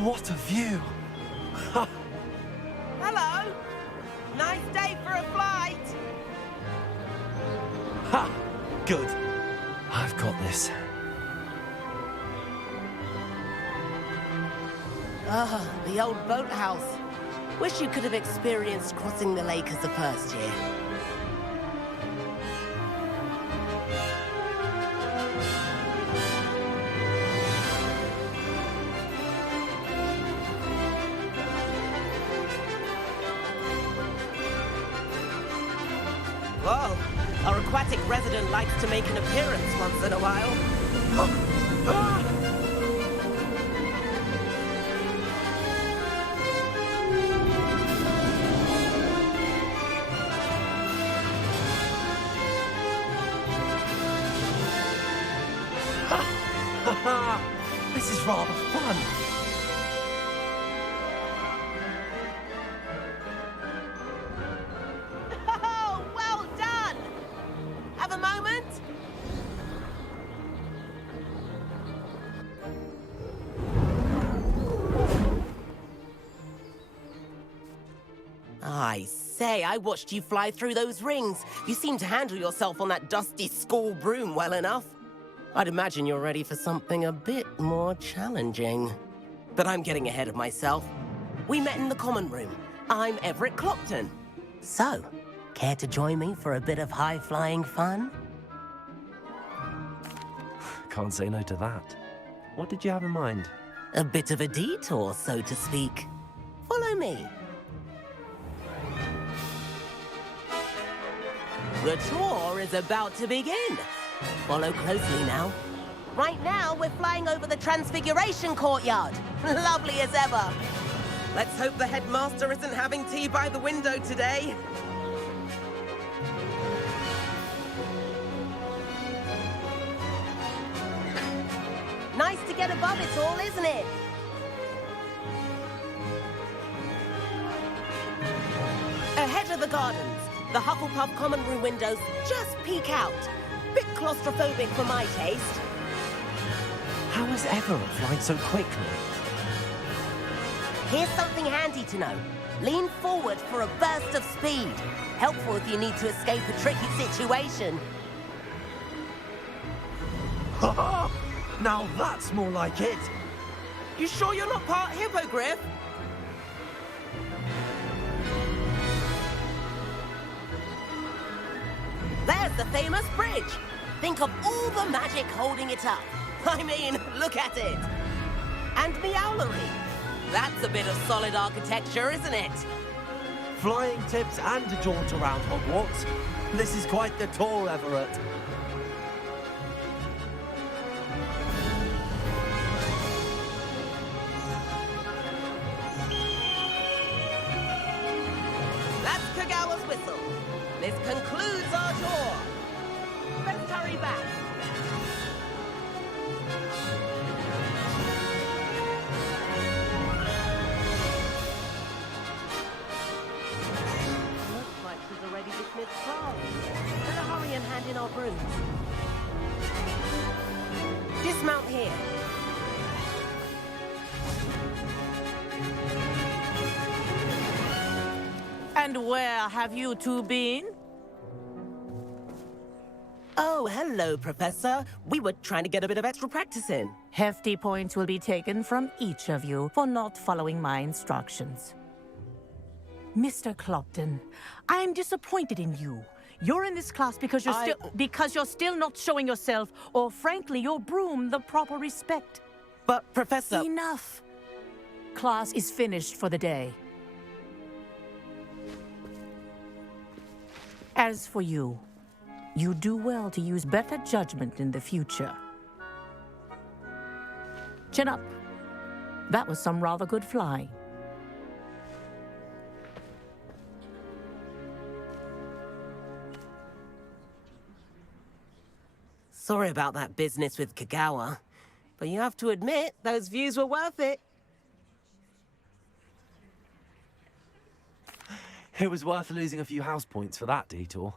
What a view! Hello. Nice day for a flight. Ha! Good. I've got this. Ah, the old boathouse. Wish you could have experienced crossing the lake as the first year. Whoa, our aquatic resident likes to make an appearance once in a while. This is rather fun. Oh, well done! Have a moment? I say, I watched you fly through those rings. You seem to handle yourself on that dusty school broom well enough. I'd imagine you're ready for something a bit more challenging. But I'm getting ahead of myself. We met in the common room. I'm Everett Clopton. So, care to join me for a bit of high-flying fun? Can't say no to that. What did you have in mind? A bit of a detour, so to speak. Follow me. The tour is about to begin. Follow closely now. Right now, we're flying over the Transfiguration Courtyard. Lovely as ever. Let's hope the headmaster isn't having tea by the window today. Nice to get above it all, isn't it? Ahead of the gardens, the Hufflepuff common room windows just peek out. Bit claustrophobic for my taste. How is Everett flying so quickly? Here's something handy to know. Lean forward for a burst of speed. Helpful if you need to escape a tricky situation. Now that's more like it. You sure you're not part hippogriff? There's the famous bridge. Think of all the magic holding it up. I mean, look at it. And the owlery. That's a bit of solid architecture, isn't it? Flying tips and a jaunt around Hogwarts. This is quite the tour, Everett. That's Kagawa's whistle. This concludes our tour. Let's hurry back. Looks like she's already dismissed class. Better hurry and hand in our brooms. Dismount here. And where have you two been? Oh, hello, Professor. We were trying to get a bit of extra practice in. Hefty points will be taken from each of you for not following my instructions. Mr. Clopton, I'm disappointed in you. You're in this class because you're still not showing yourself, or frankly, your broom the proper respect. But, Professor... Enough. Class is finished for the day. As for you, you do well to use better judgment in the future. Chin up. That was some rather good flying. Sorry about that business with Kagawa, but you have to admit, those views were worth it. It was worth losing a few house points for that detour.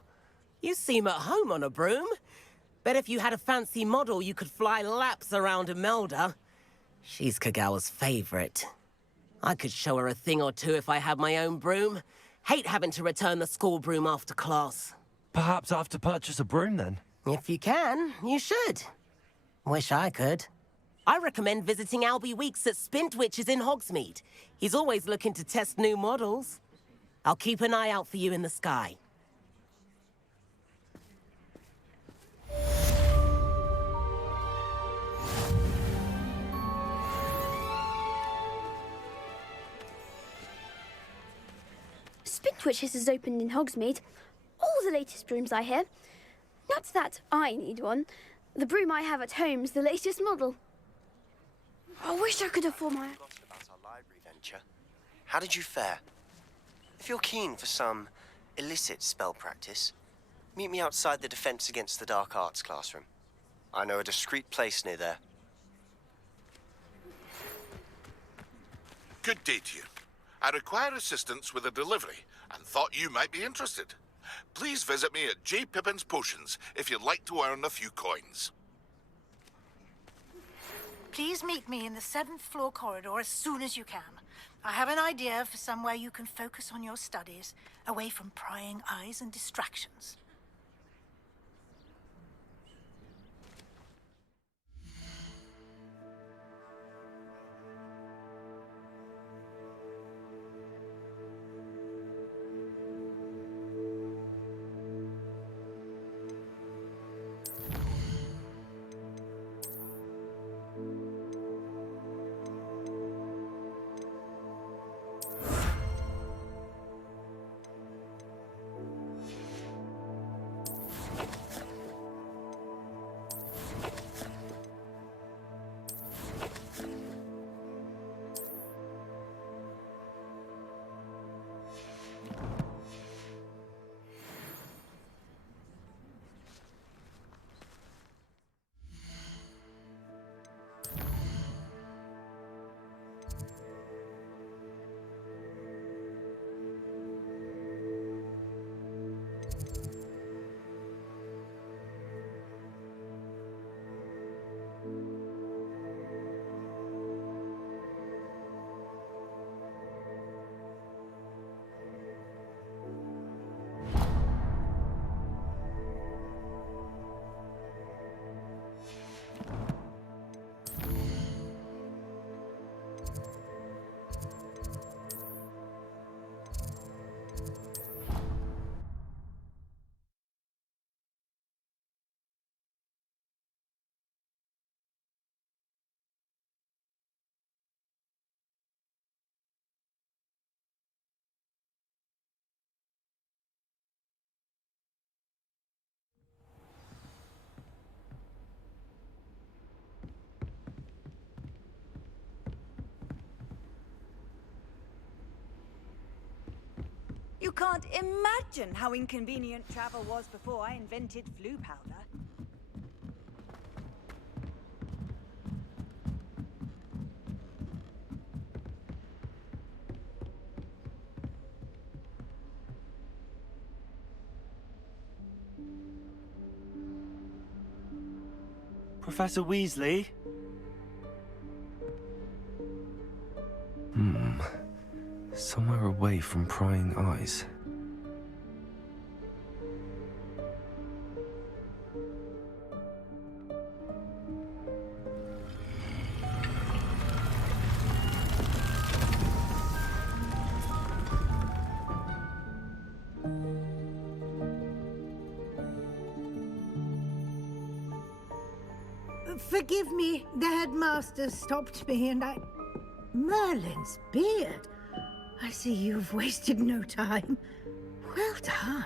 You seem at home on a broom. Bet if you had a fancy model, you could fly laps around Imelda. She's Kagawa's favorite. I could show her a thing or two if I had my own broom. Hate having to return the school broom after class. Perhaps I have to purchase a broom then. If you can, you should. Wish I could. I recommend visiting Albie Weeks at Spintwitches in Hogsmeade. He's always looking to test new models. I'll keep an eye out for you in the sky. Spintwitches has opened in Hogsmeade. All the latest brooms, I hear. Not that I need one. The broom I have at home's the latest model. I wish I could afford my... About our library venture. How did you fare? If you're keen for some illicit spell practice, meet me outside the Defense Against the Dark Arts classroom. I know a discreet place near there. Good day to you. I require assistance with a delivery and thought you might be interested. Please visit me at J. Pippin's Potions if you'd like to earn a few coins. Please meet me in the 7th floor corridor as soon as you can. I have an idea for somewhere you can focus on your studies, away from prying eyes and distractions. You can't imagine how inconvenient travel was before I invented flu powder. Professor Weasley? Somewhere away from prying eyes. Forgive me, the headmaster stopped me and I... Merlin's beard. I see you've wasted no time. Well done.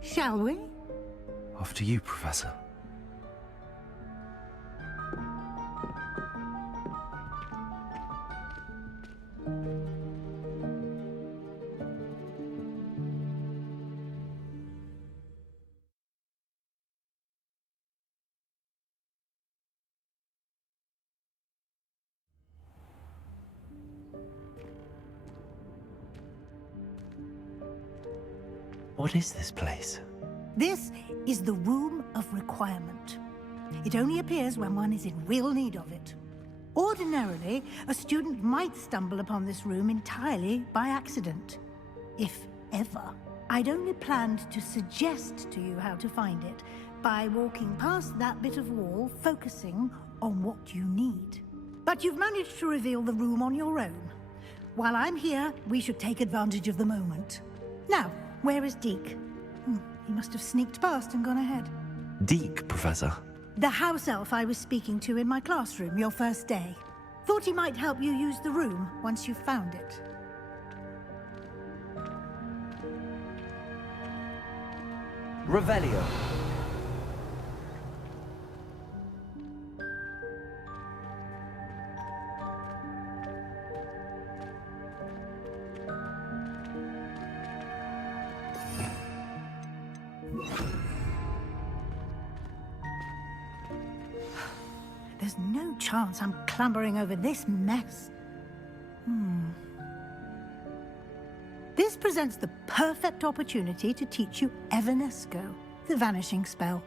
Shall we? After you, Professor. What is this place? This is the Room of Requirement. It only appears when one is in real need of it. Ordinarily, a student might stumble upon this room entirely by accident. If ever. I'd only planned to suggest to you how to find it by walking past that bit of wall, focusing on what you need. But you've managed to reveal the room on your own. While I'm here, we should take advantage of the moment. Now, where is Deke? He must have sneaked past and gone ahead. Deke, Professor. The house elf I was speaking to in my classroom your first day. Thought he might help you use the room once you've found it. Revelio. There's no chance I'm clambering over this mess. This presents the perfect opportunity to teach you Evanesco, the vanishing spell.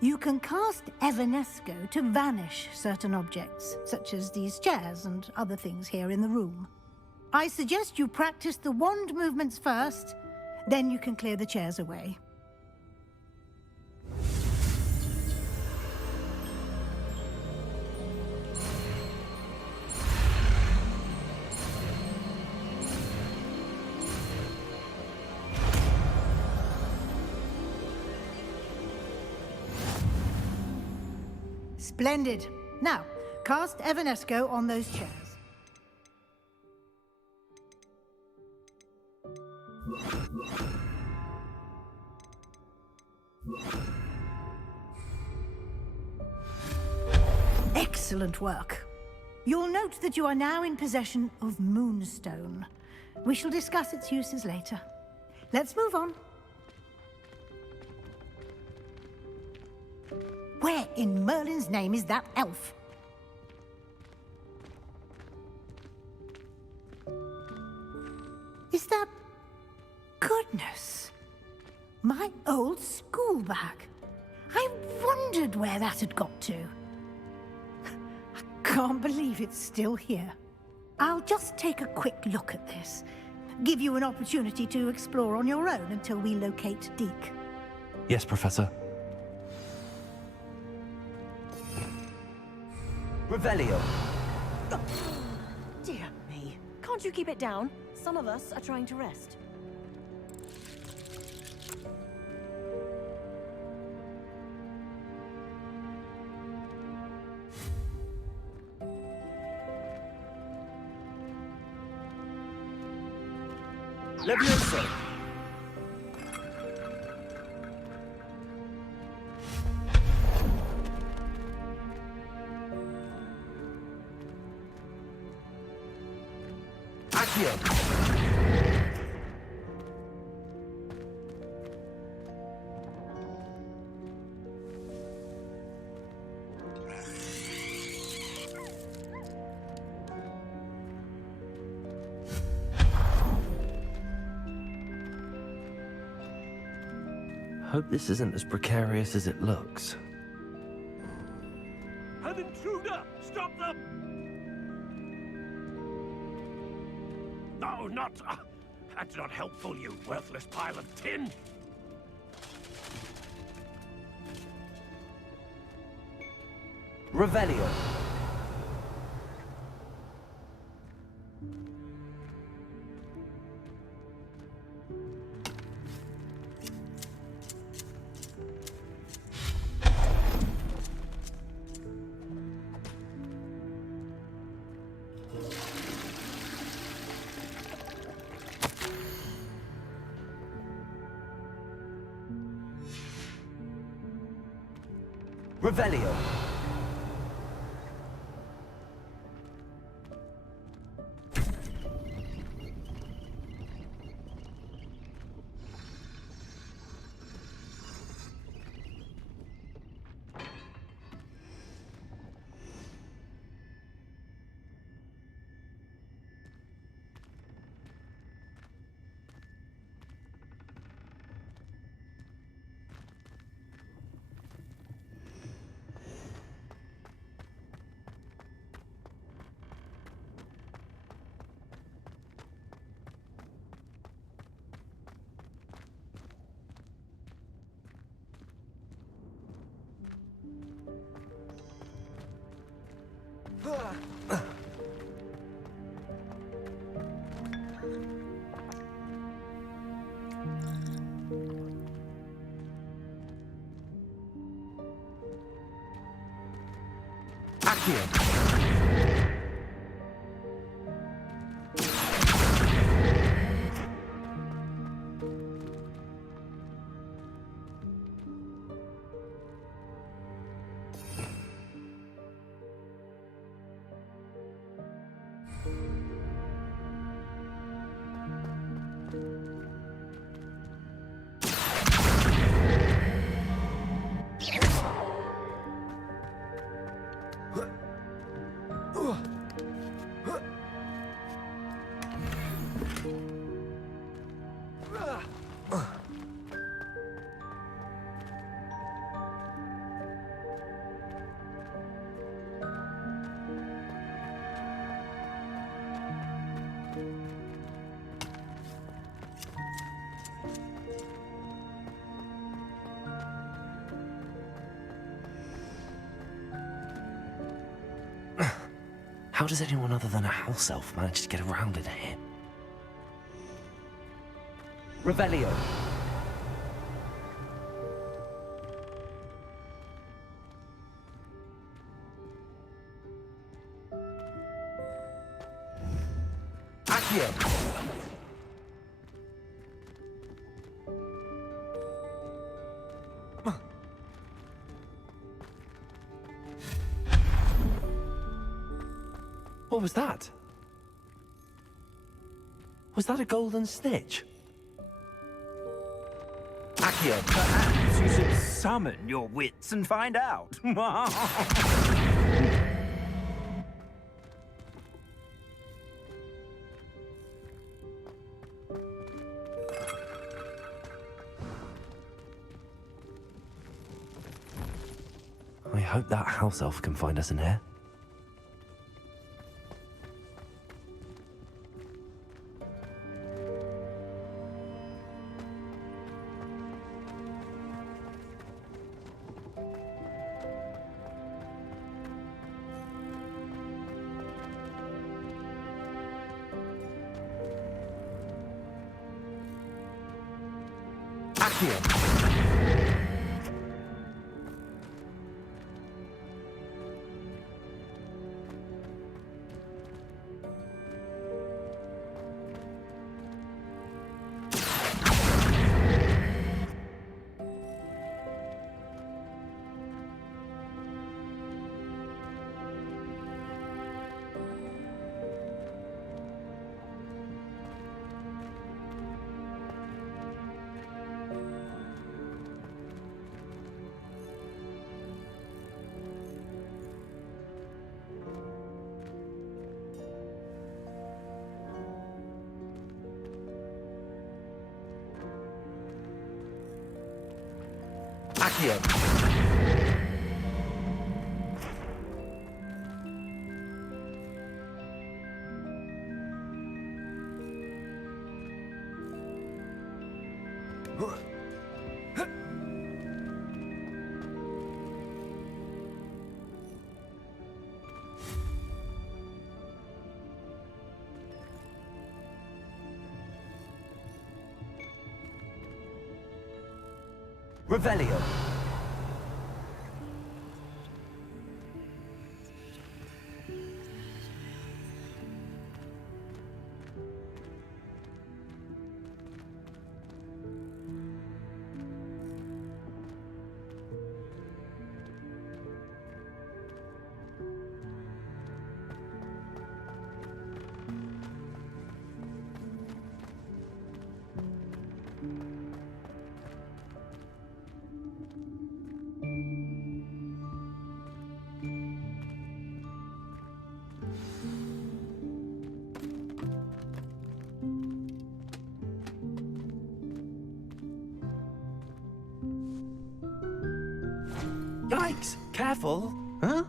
You can cast Evanesco to vanish certain objects, such as these chairs and other things here in the room. I suggest you practice the wand movements first, then you can clear the chairs away. Splendid. Now, cast Evanesco on those chairs. Excellent work. You'll note that you are now in possession of Moonstone. We shall discuss its uses later. Let's move on. Where in Merlin's name is that elf? Is that... Goodness! My old school bag. I wondered where that had got to. I can't believe it's still here. I'll just take a quick look at this. Give you an opportunity to explore on your own until we locate Deke. Yes, Professor. Revelio. Dear me. Can't you keep it down? Some of us are trying to rest. Levioso. Accio. Hope this isn't as precarious as it looks. An intruder! Stop them! No, not... that's not helpful, you worthless pile of tin! Revelio. Revelio. How does anyone other than a house elf manage to get around in here? Revelio. Accio. What was that? Was that a golden snitch? Accio. Perhaps you should summon your wits and find out. I hope that house elf can find us in here. Accio. Revelio. Yikes! Careful! Huh?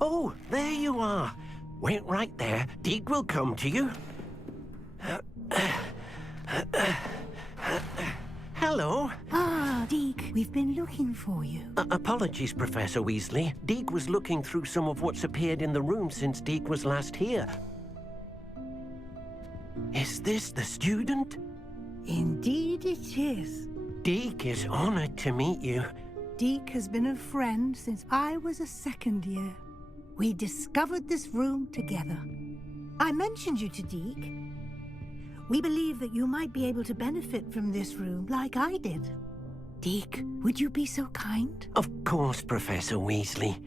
Oh, there you are. Wait right there. Deeg will come to you. Hello. Ah, Deke, we've been looking for you. Apologies, Professor Weasley. Deke was looking through some of what's appeared in the room since Deke was last here. Is this the student? Indeed it is. Deke is honored to meet you. Deke has been a friend since I was a second year. We discovered this room together. I mentioned you to Deke. We believe that you might be able to benefit from this room like I did. Deke, would you be so kind? Of course, Professor Weasley.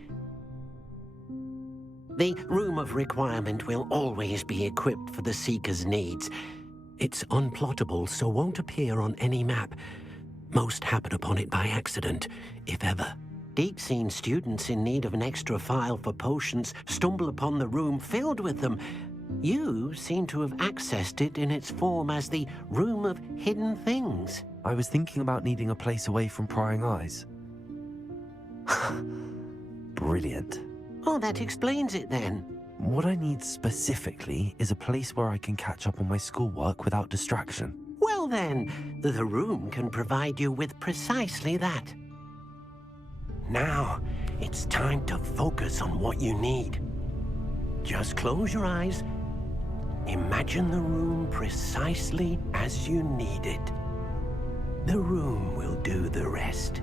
The Room of Requirement will always be equipped for the Seeker's needs. It's unplottable, so won't appear on any map. Most happen upon it by accident, if ever. Deke's seen students in need of an extra file for potions stumble upon the room filled with them. You seem to have accessed it in its form as the Room of Hidden Things. I was thinking about needing a place away from prying eyes. Brilliant. Oh, that explains it then. What I need specifically is a place where I can catch up on my schoolwork without distraction. Well then, the room can provide you with precisely that. Now, it's time to focus on what you need. Just close your eyes. Imagine the room precisely as you need it. The room will do the rest.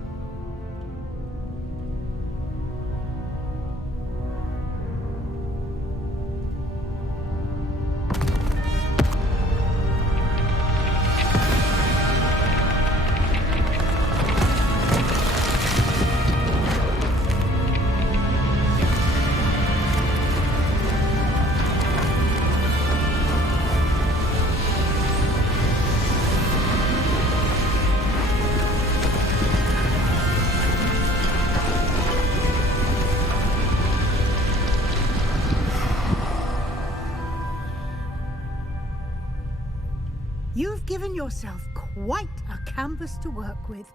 You've given yourself quite a canvas to work with.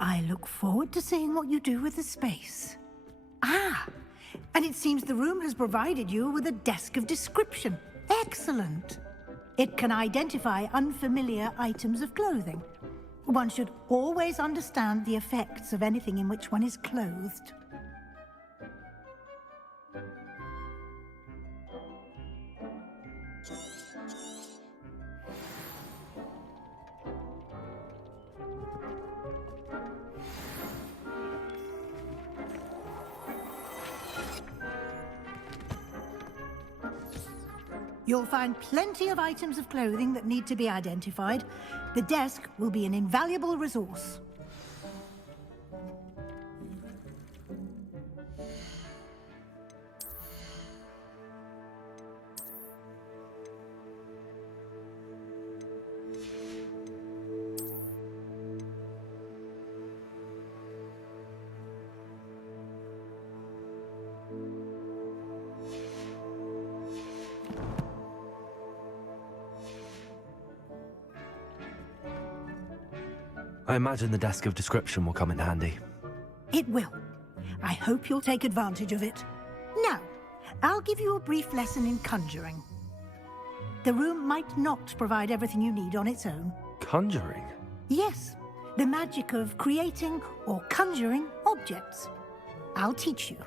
I look forward to seeing what you do with the space. Ah, and it seems the room has provided you with a desk of description. Excellent. It can identify unfamiliar items of clothing. One should always understand the effects of anything in which one is clothed. You'll find plenty of items of clothing that need to be identified. The desk will be an invaluable resource. I imagine the desk of description will come in handy. It will. I hope you'll take advantage of it. Now, I'll give you a brief lesson in conjuring. The room might not provide everything you need on its own. Conjuring? Yes, the magic of creating or conjuring objects. I'll teach you.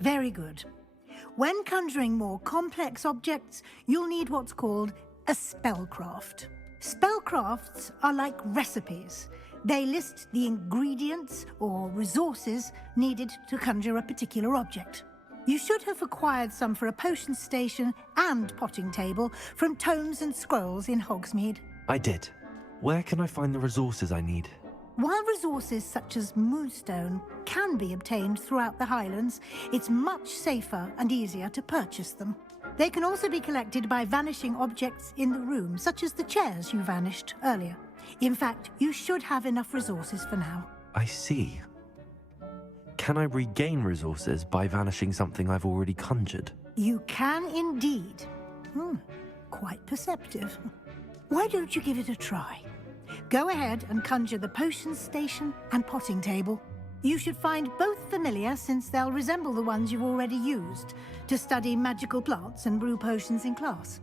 Very good. When conjuring more complex objects, you'll need what's called a spellcraft. Spellcrafts are like recipes. They list the ingredients or resources needed to conjure a particular object. You should have acquired some for a potion station and potting table from tomes and scrolls in Hogsmeade. I did. Where can I find the resources I need? While resources such as moonstone can be obtained throughout the Highlands, it's much safer and easier to purchase them. They can also be collected by vanishing objects in the room, such as the chairs you vanished earlier. In fact, you should have enough resources for now. I see. Can I regain resources by vanishing something I've already conjured? You can indeed. Quite perceptive. Why don't you give it a try? Go ahead and conjure the potions station and potting table. You should find both familiar, since they'll resemble the ones you've already used to study magical plants and brew potions in class.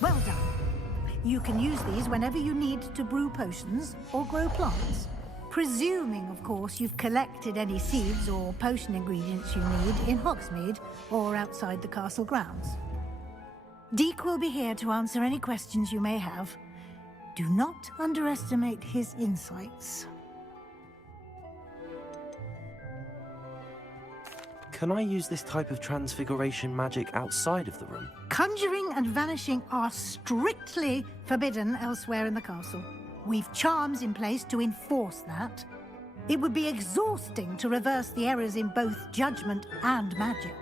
Well done. You can use these whenever you need to brew potions or grow plants. Presuming, of course, you've collected any seeds or potion ingredients you need in Hogsmeade or outside the castle grounds. Deek will be here to answer any questions you may have. Do not underestimate his insights. Can I use this type of transfiguration magic outside of the room? Conjuring and vanishing are strictly forbidden elsewhere in the castle. We've charms in place to enforce that. It would be exhausting to reverse the errors in both judgment and magic.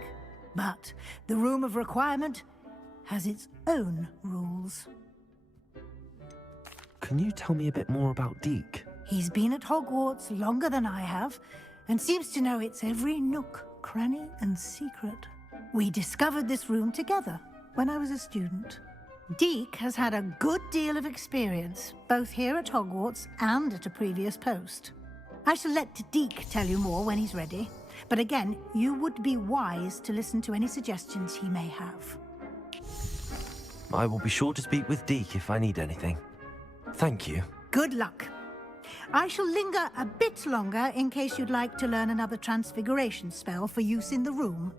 But the Room of Requirement has its own rules. Can you tell me a bit more about Deek? He's been at Hogwarts longer than I have, and seems to know its every nook, cranny, and secret. We discovered this room together when I was a student. Deek has had a good deal of experience, both here at Hogwarts and at a previous post. I shall let Deek tell you more when he's ready, but again, you would be wise to listen to any suggestions he may have. I will be sure to speak with Deek if I need anything. Thank you. Good luck. I shall linger a bit longer in case you'd like to learn another transfiguration spell for use in the room.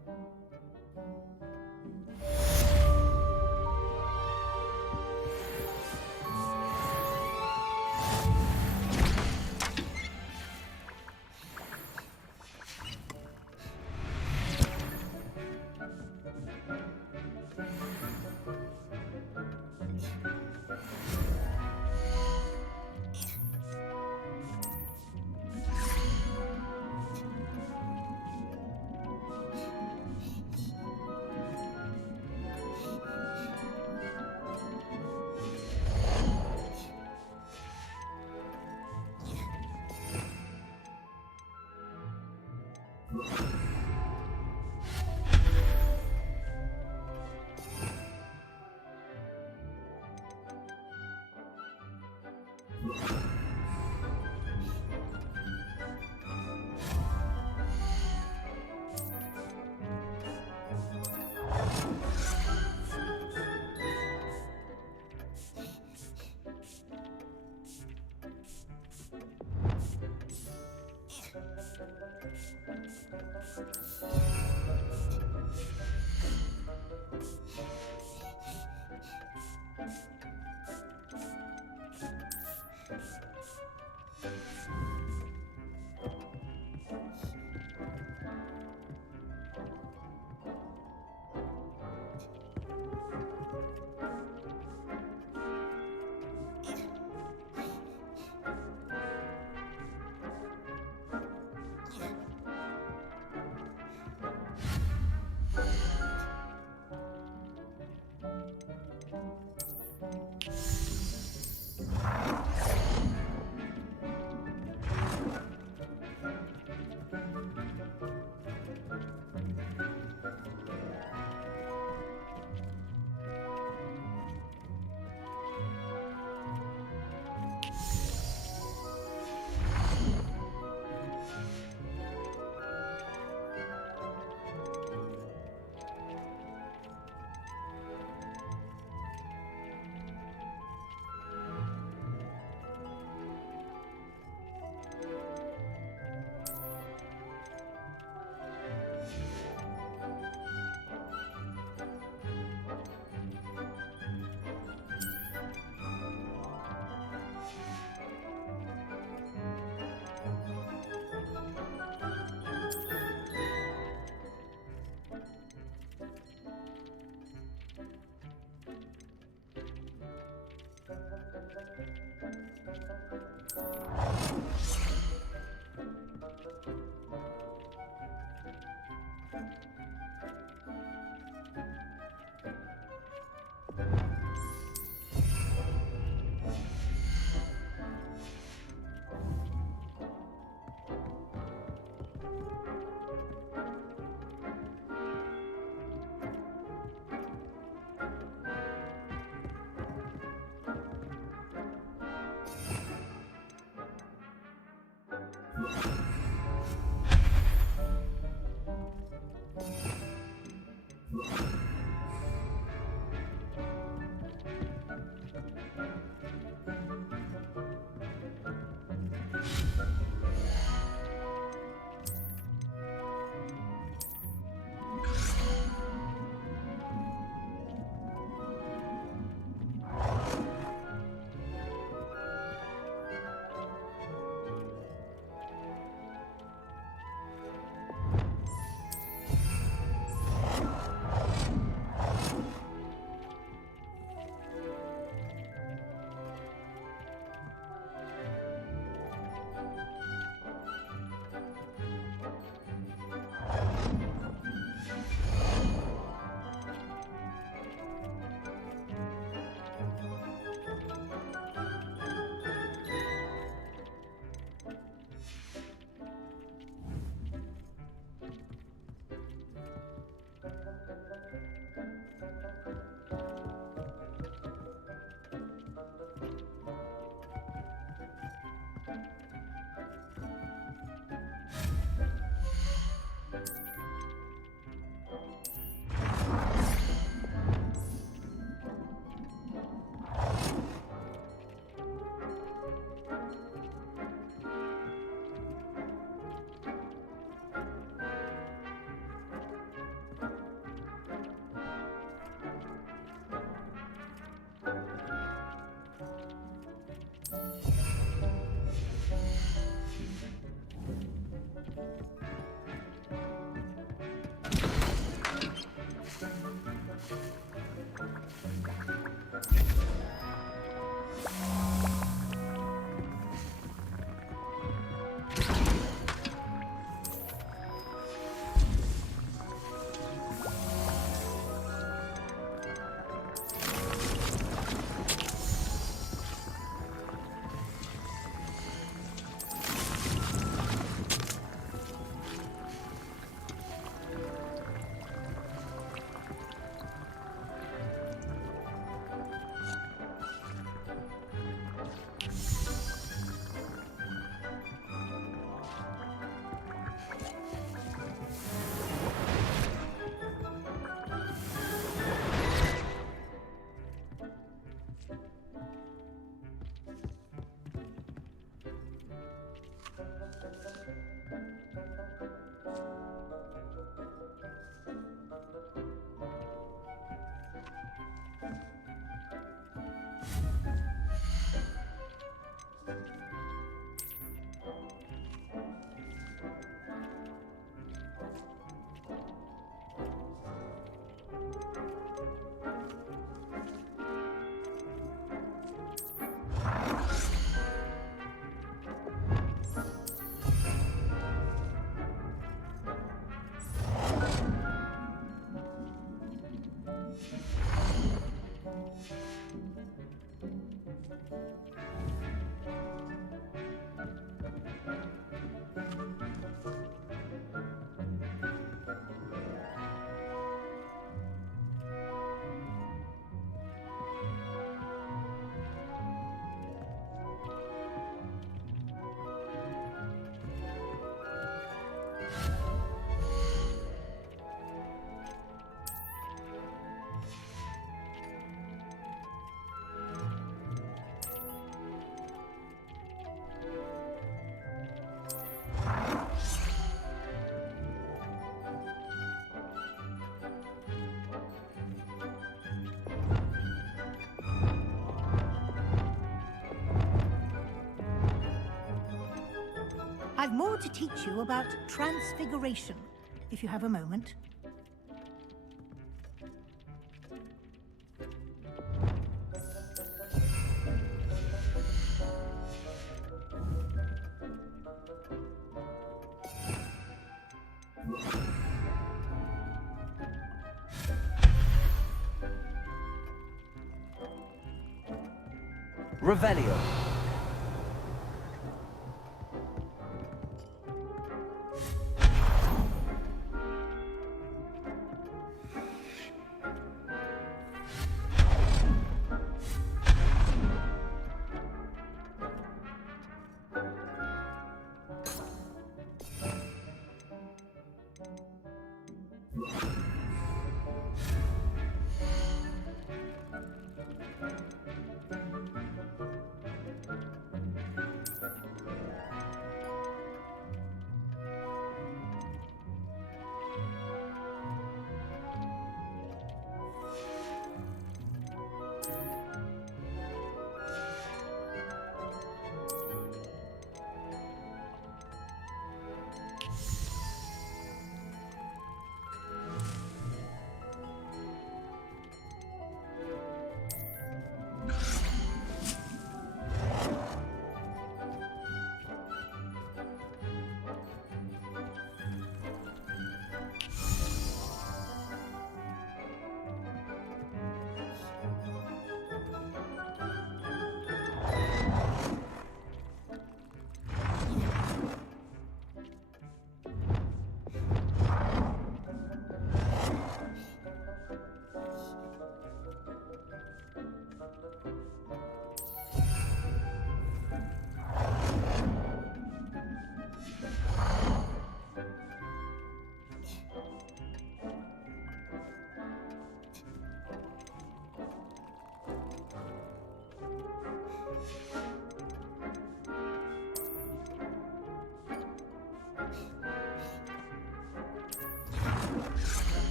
I've more to teach you about transfiguration, if you have a moment. Revelio.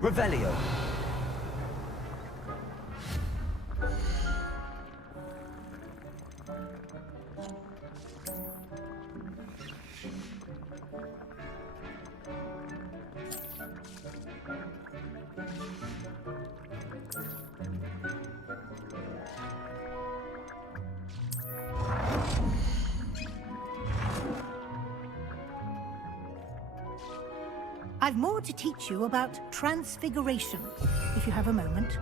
Revelio. I've more to teach you about transfiguration, if you have a moment.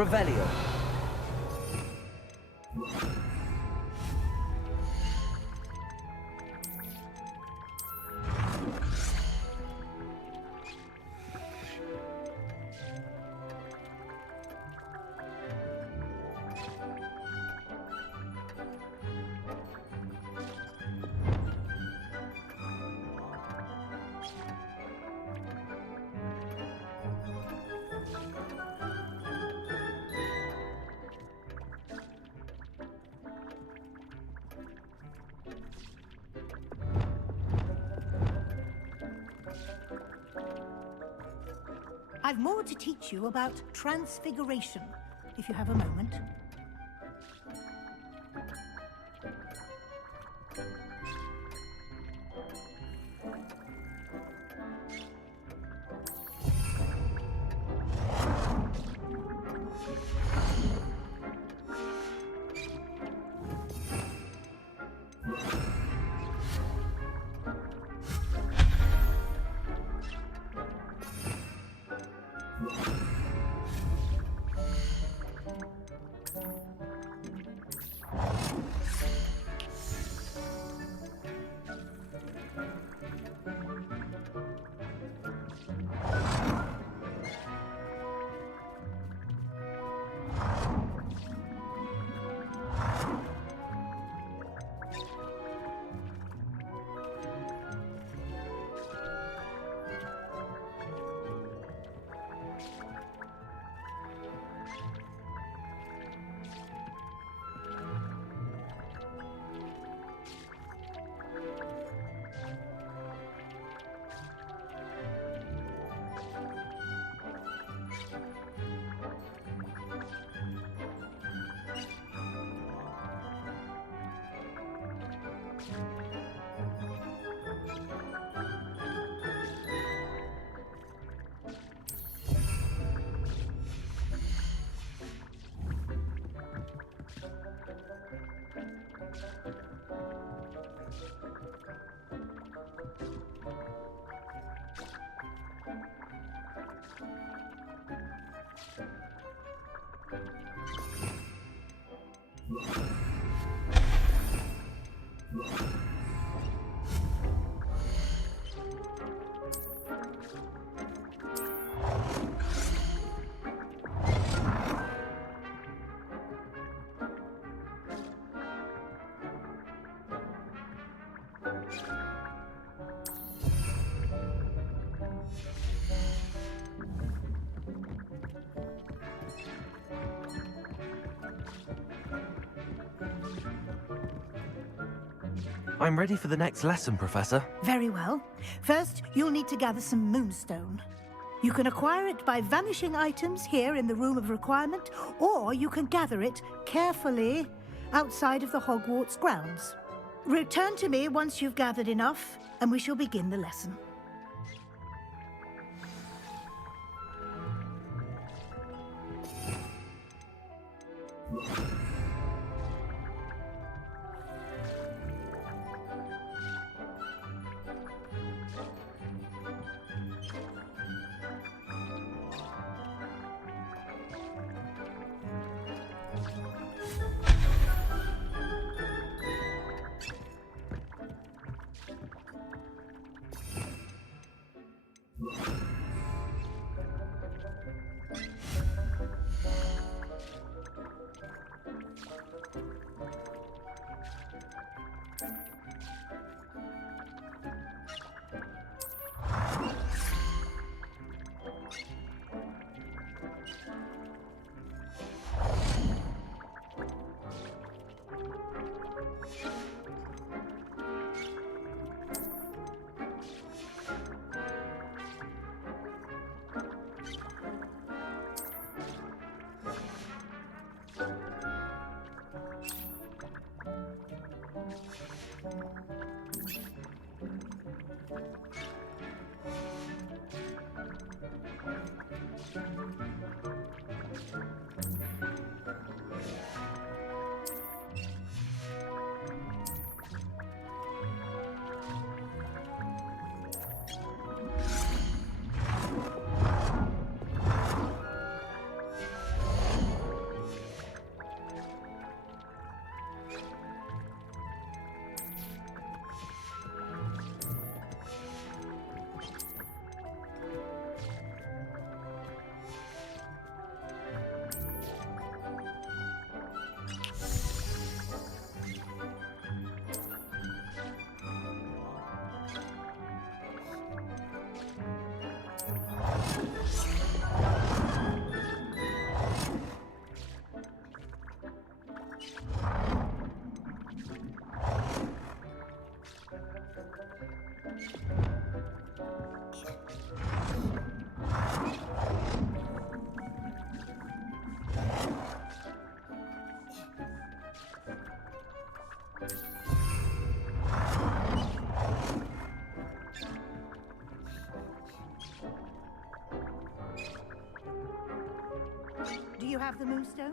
Revelio. I've more to teach you about transfiguration, if you have a moment. I'm ready for the next lesson, Professor. Very well. First, you'll need to gather some moonstone. You can acquire it by vanishing items here in the Room of Requirement, or you can gather it carefully outside of the Hogwarts grounds. Return to me once you've gathered enough, and we shall begin the lesson. you have the Moonstone?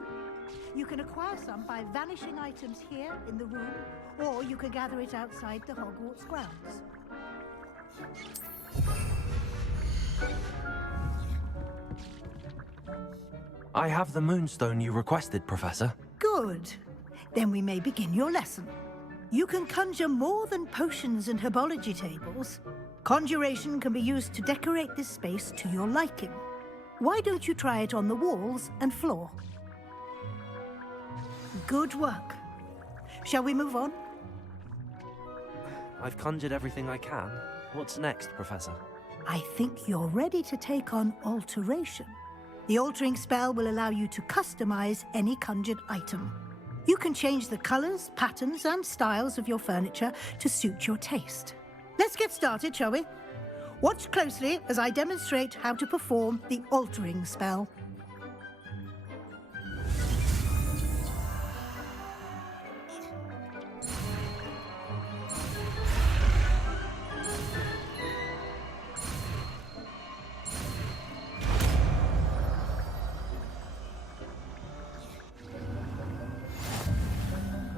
You can acquire some by vanishing items here in the room, or you can gather it outside the Hogwarts grounds. I have the Moonstone you requested, Professor. Good. Then we may begin your lesson. You can conjure more than potions and herbology tables. Conjuration can be used to decorate this space to your liking. Why don't you try it on the walls and floor? Good work. Shall we move on? I've conjured everything I can. What's next, Professor? I think you're ready to take on alteration. The altering spell will allow you to customize any conjured item. You can change the colors, patterns, and styles of your furniture to suit your taste. Let's get started, shall we? Watch closely as I demonstrate how to perform the altering spell.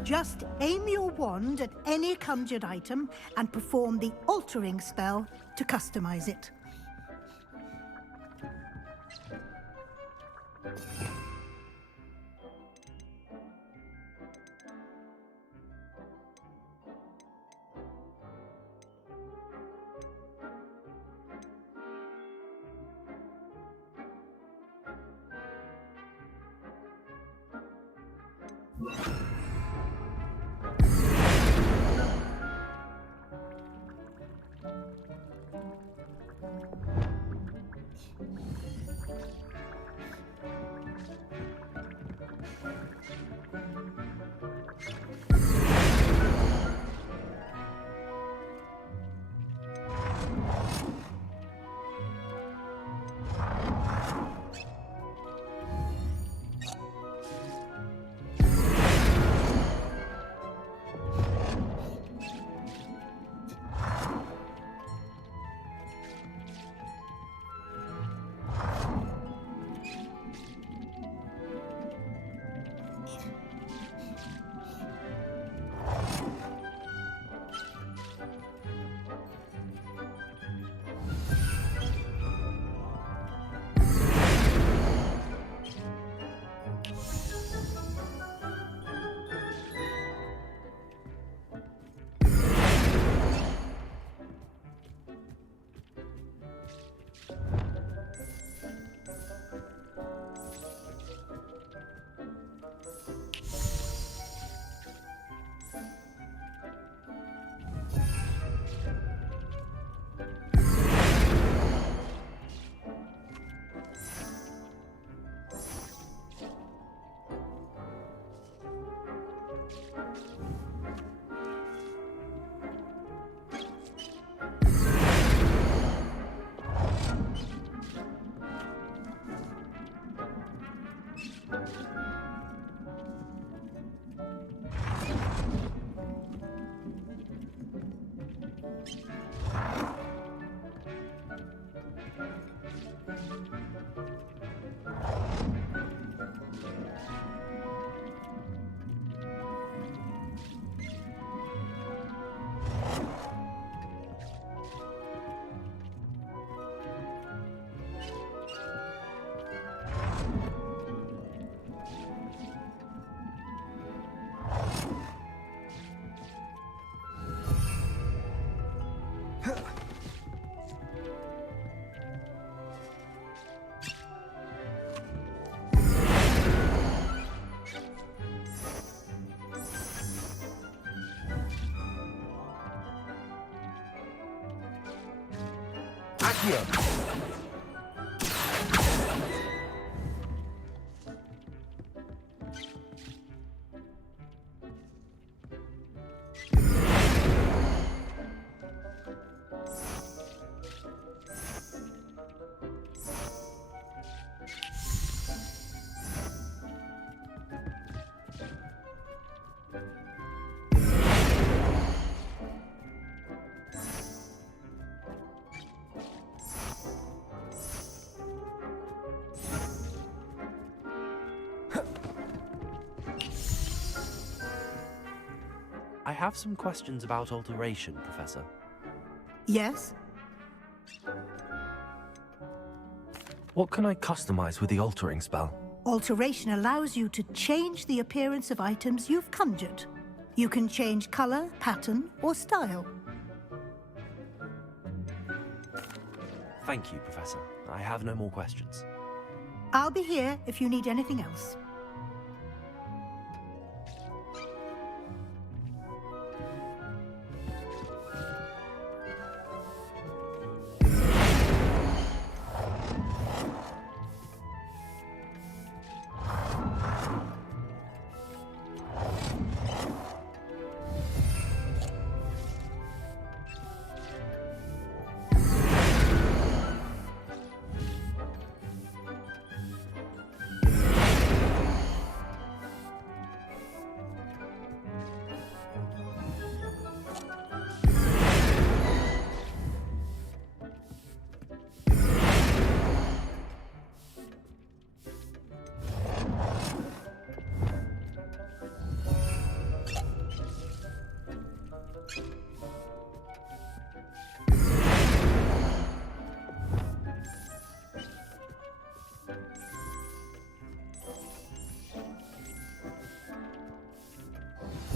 Just aim your wand at any conjured item and perform the altering spell to customize it. I have some questions about alteration, Professor. Yes? What can I customize with the altering spell? Alteration allows you to change the appearance of items you've conjured. You can change color, pattern, or style. Thank you, Professor. I have no more questions. I'll be here if you need anything else.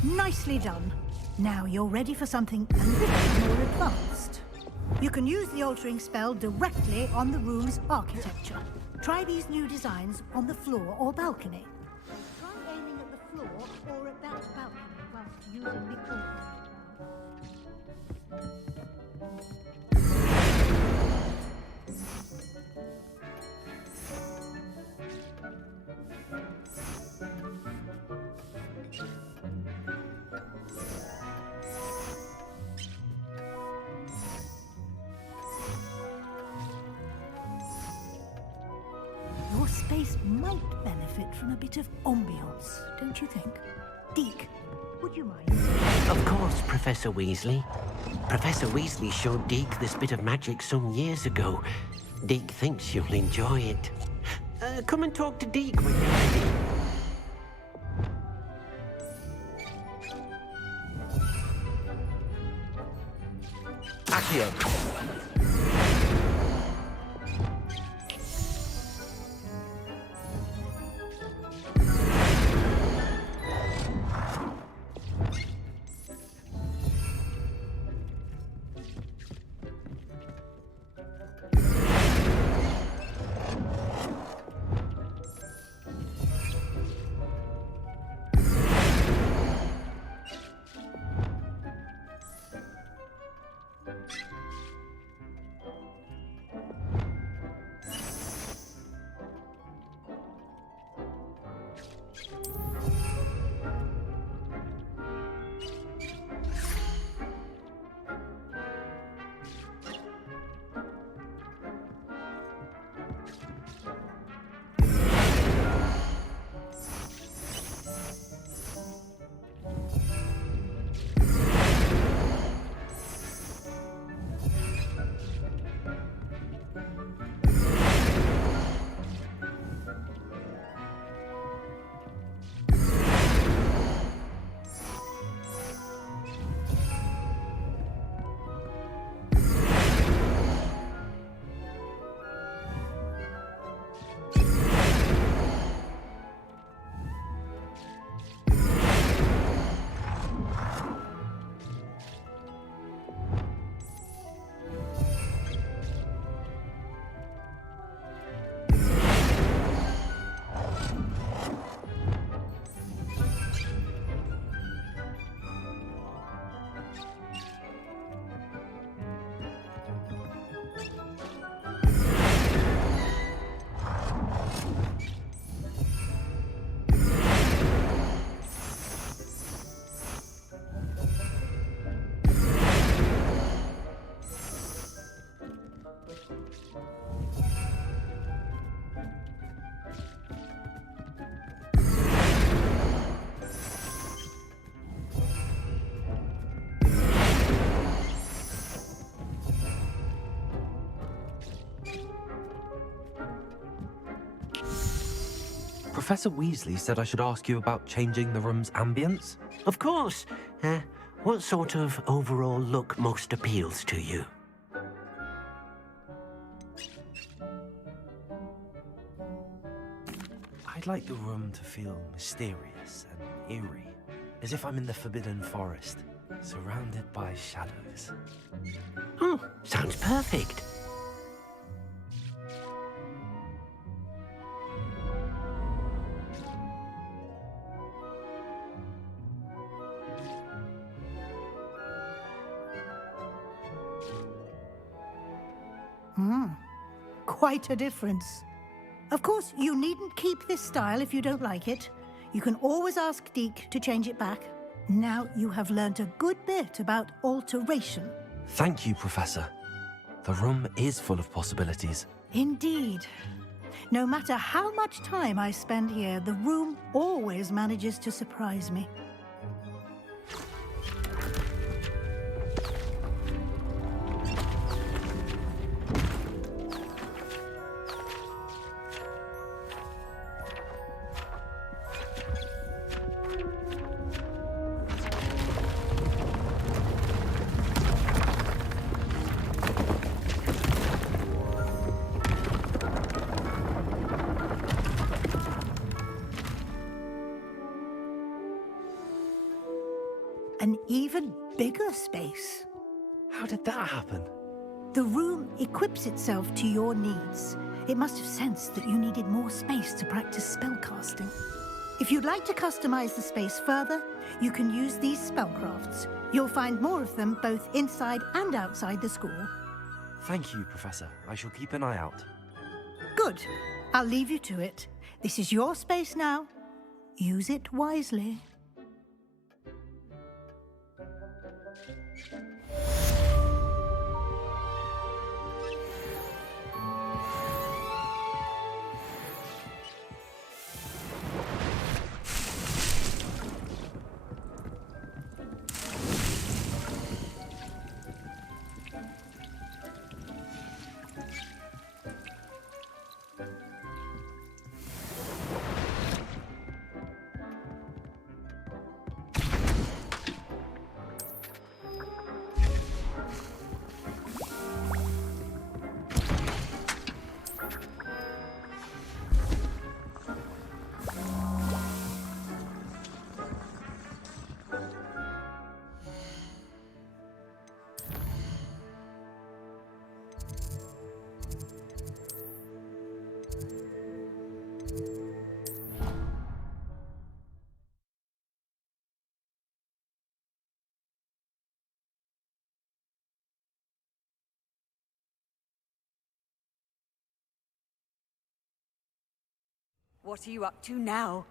Nicely done. Now you're ready for something a little more advanced. You can use the altering spell directly on the room's architecture. Try these new designs on the floor or balcony. Try aiming at the floor or at that balcony whilst using the altering Your space might benefit from a bit of ambiance, don't you think? Deke, would you mind? Of course, Professor Weasley. Professor Weasley showed Deke this bit of magic some years ago. Deke thinks you'll enjoy it. Come and talk to Deke when you're ready. Accio! Professor Weasley said I should ask you about changing the room's ambience. Of course. What sort of overall look most appeals to you? I'd like the room to feel mysterious and eerie, as if I'm in the Forbidden Forest, surrounded by shadows. Oh, sounds perfect. Quite a difference. Of course, you needn't keep this style if you don't like it. You can always ask Deke to change it back. Now you have learnt a good bit about alteration. Thank you, Professor. The room is full of possibilities. Indeed. No matter how much time I spend here, the room always manages to surprise me. An even bigger space. How did that happen? The room equips itself to your needs. It must have sensed that you needed more space to practice spellcasting. If you'd like to customize the space further, you can use these spellcrafts. You'll find more of them both inside and outside the school. Thank you, Professor. I shall keep an eye out. Good. I'll leave you to it. This is your space now. Use it wisely. What are you up to now?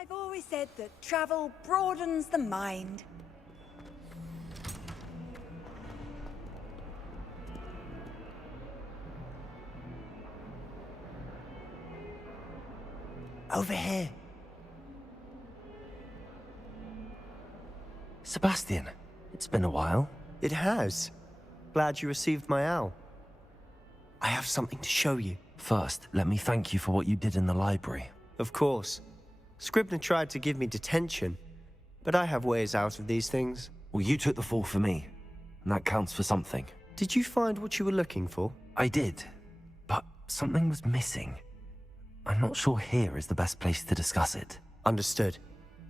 I've always said that travel broadens the mind. Over here. Sebastian, it's been a while. It has. Glad you received my owl. I have something to show you. First, let me thank you for what you did in the library. Of course. Scribner tried to give me detention, but I have ways out of these things. Well, you took the fall for me, and that counts for something. Did you find what you were looking for? I did, but something was missing. I'm not sure here is the best place to discuss it. Understood.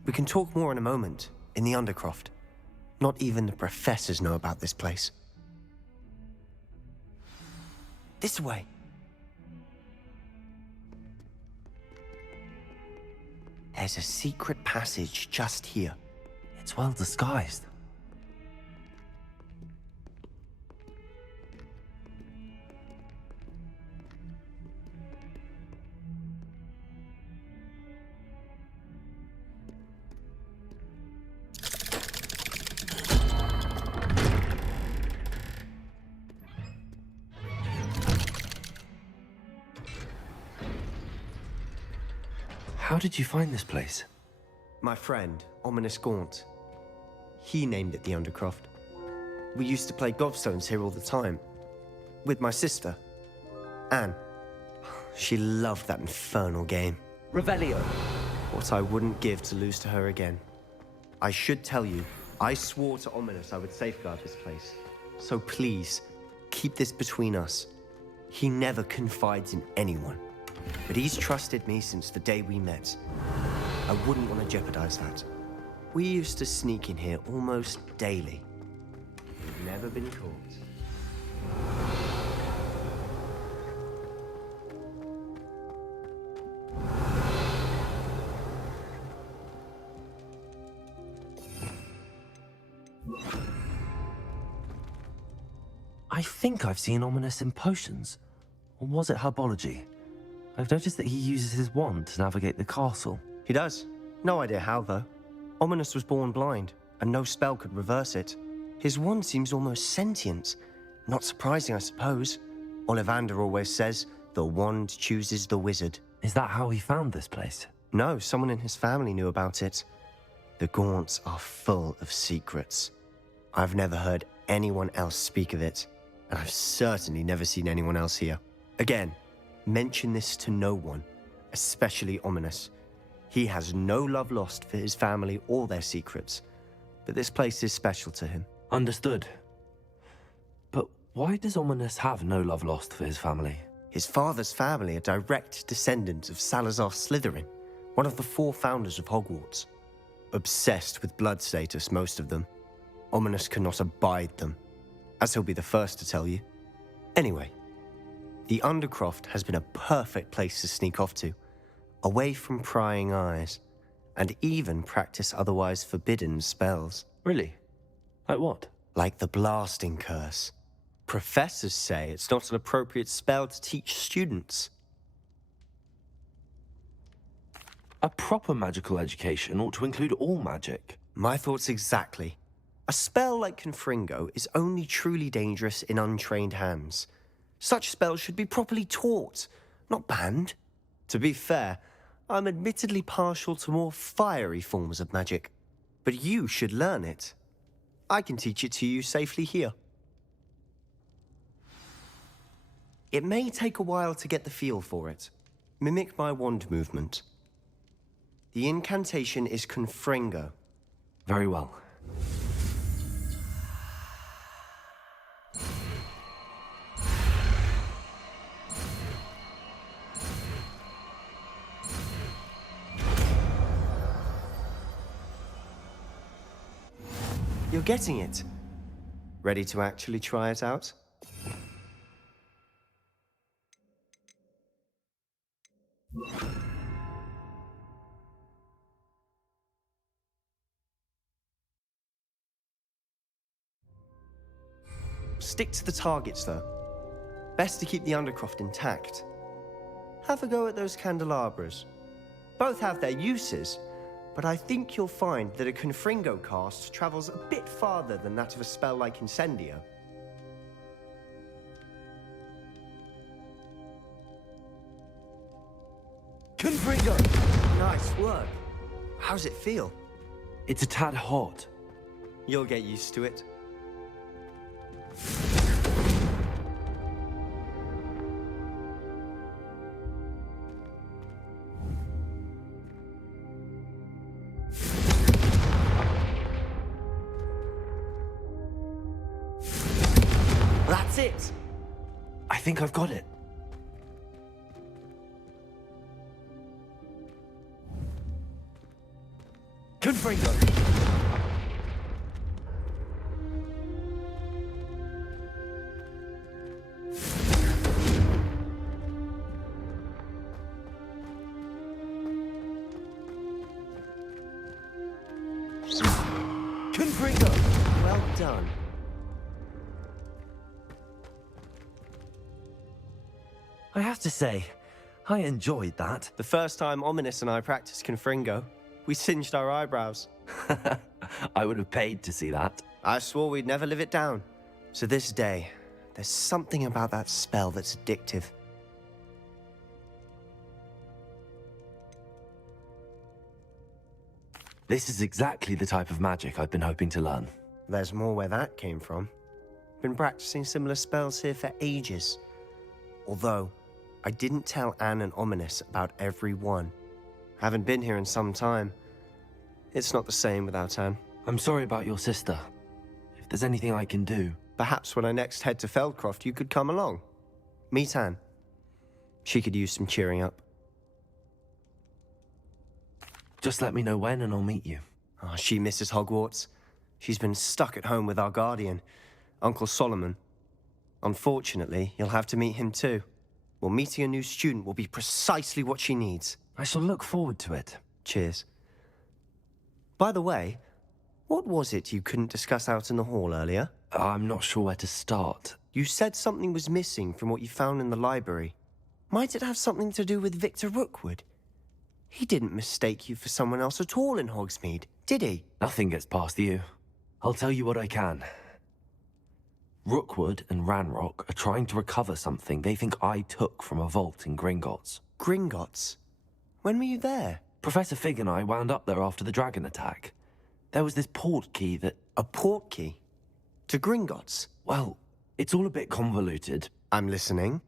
We can talk more in a moment, in the Undercroft. Not even the professors know about this place. This way. There's a secret passage just here. It's well disguised. How did you find this place? My friend, Ominous Gaunt. He named it the Undercroft. We used to play gobstones here all the time. With my sister, Anne. She loved that infernal game. Revelio. What I wouldn't give to lose to her again. I should tell you, I swore to Ominous I would safeguard this place. So please, keep this between us. He never confides in anyone. But he's trusted me since the day we met. I wouldn't want to jeopardize that. We used to sneak in here almost daily. We've never been caught. I think I've seen Ominous in potions. Or was it herbology? I've noticed that he uses his wand to navigate the castle. He does. No idea how, though. Ominous was born blind, and no spell could reverse it. His wand seems almost sentient. Not surprising, I suppose. Ollivander always says, the wand chooses the wizard. Is that how he found this place? No, someone in his family knew about it. The Gaunts are full of secrets. I've never heard anyone else speak of it, and I've certainly never seen anyone else here. Again, mention this to no one, especially Ominous. He has no love lost for his family or their secrets, but this place is special to him. Understood. But why does Ominous have no love lost for his family? His father's family are direct descendants of Salazar Slytherin, one of the 4 founders of Hogwarts. Obsessed with blood status, most of them. Ominous cannot abide them, as he'll be the first to tell you. Anyway, the Undercroft has been a perfect place to sneak off to, away from prying eyes, and even practice otherwise forbidden spells. Really? Like what? Like the blasting curse. Professors say it's not an appropriate spell to teach students. A proper magical education ought to include all magic. My thoughts exactly. A spell like Confringo is only truly dangerous in untrained hands. Such spells should be properly taught, not banned. To be fair, I'm admittedly partial to more fiery forms of magic, but you should learn it. I can teach it to you safely here. It may take a while to get the feel for it. Mimic my wand movement. The incantation is Confringo. Very well. You're getting it. Ready to actually try it out? Stick to the targets, though. Best to keep the Undercroft intact. Have a go at those candelabras. Both have their uses, but I think you'll find that a Confringo cast travels a bit farther than that of a spell like Incendio. Confringo! Nice work. How's it feel? It's a tad hot. You'll get used to it. That's it! I think I've got it. Confringo! Confringo! Well done. I have to say, I enjoyed that. The first time Ominous and I practiced Confringo, we singed our eyebrows. I would have paid to see that. I swore we'd never live it down. To this day, there's something about that spell that's addictive. This is exactly the type of magic I've been hoping to learn. There's more where that came from. Been practicing similar spells here for ages. Although, I didn't tell Anne and Ominous about every one. Haven't been here in some time. It's not the same without Anne. I'm sorry about your sister. If there's anything I can do... Perhaps when I next head to Feldcroft, you could come along. Meet Anne. She could use some cheering up. Just let me know when and I'll meet you. Oh, she misses Hogwarts. She's been stuck at home with our guardian, Uncle Solomon. Unfortunately, you'll have to meet him too. Well, meeting a new student will be precisely what she needs. I shall look forward to it. Cheers. By the way, what was it you couldn't discuss out in the hall earlier? I'm not sure where to start. You said something was missing from what you found in the library. Might it have something to do with Victor Rookwood? He didn't mistake you for someone else at all in Hogsmeade, did he? Nothing gets past you. I'll tell you what I can. Rookwood and Ranrock are trying to recover something they think I took from a vault in Gringotts. Gringotts? When were you there? Professor Fig and I wound up there after the dragon attack. There was this port key that... A port key? To Gringotts? Well, it's all a bit convoluted. I'm listening.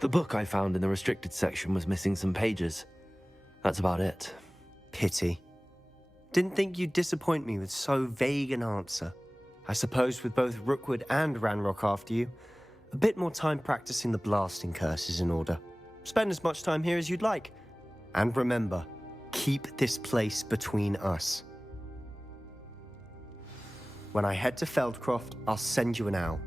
The book I found in the restricted section was missing some pages. That's about it. Pity. Didn't think you'd disappoint me with so vague an answer. I suppose with both Rookwood and Ranrock after you, a bit more time practicing the blasting curse is in order. Spend as much time here as you'd like. And remember, keep this place between us. When I head to Feldcroft, I'll send you an owl.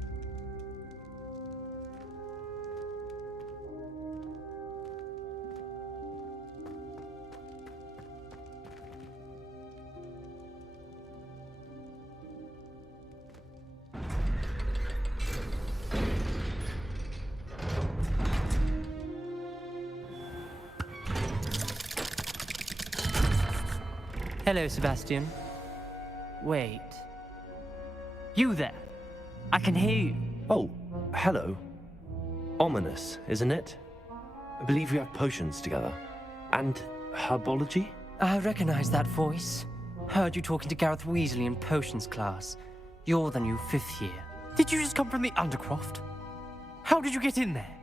Hello, Sebastian. Wait. You there? I can hear you. Oh, hello. Ominous, isn't it? I believe we have potions together. And herbology? I recognize that voice. Heard you talking to Gareth Weasley in potions class. You're the new 5th year. Did you just come from the Undercroft? How did you get in there?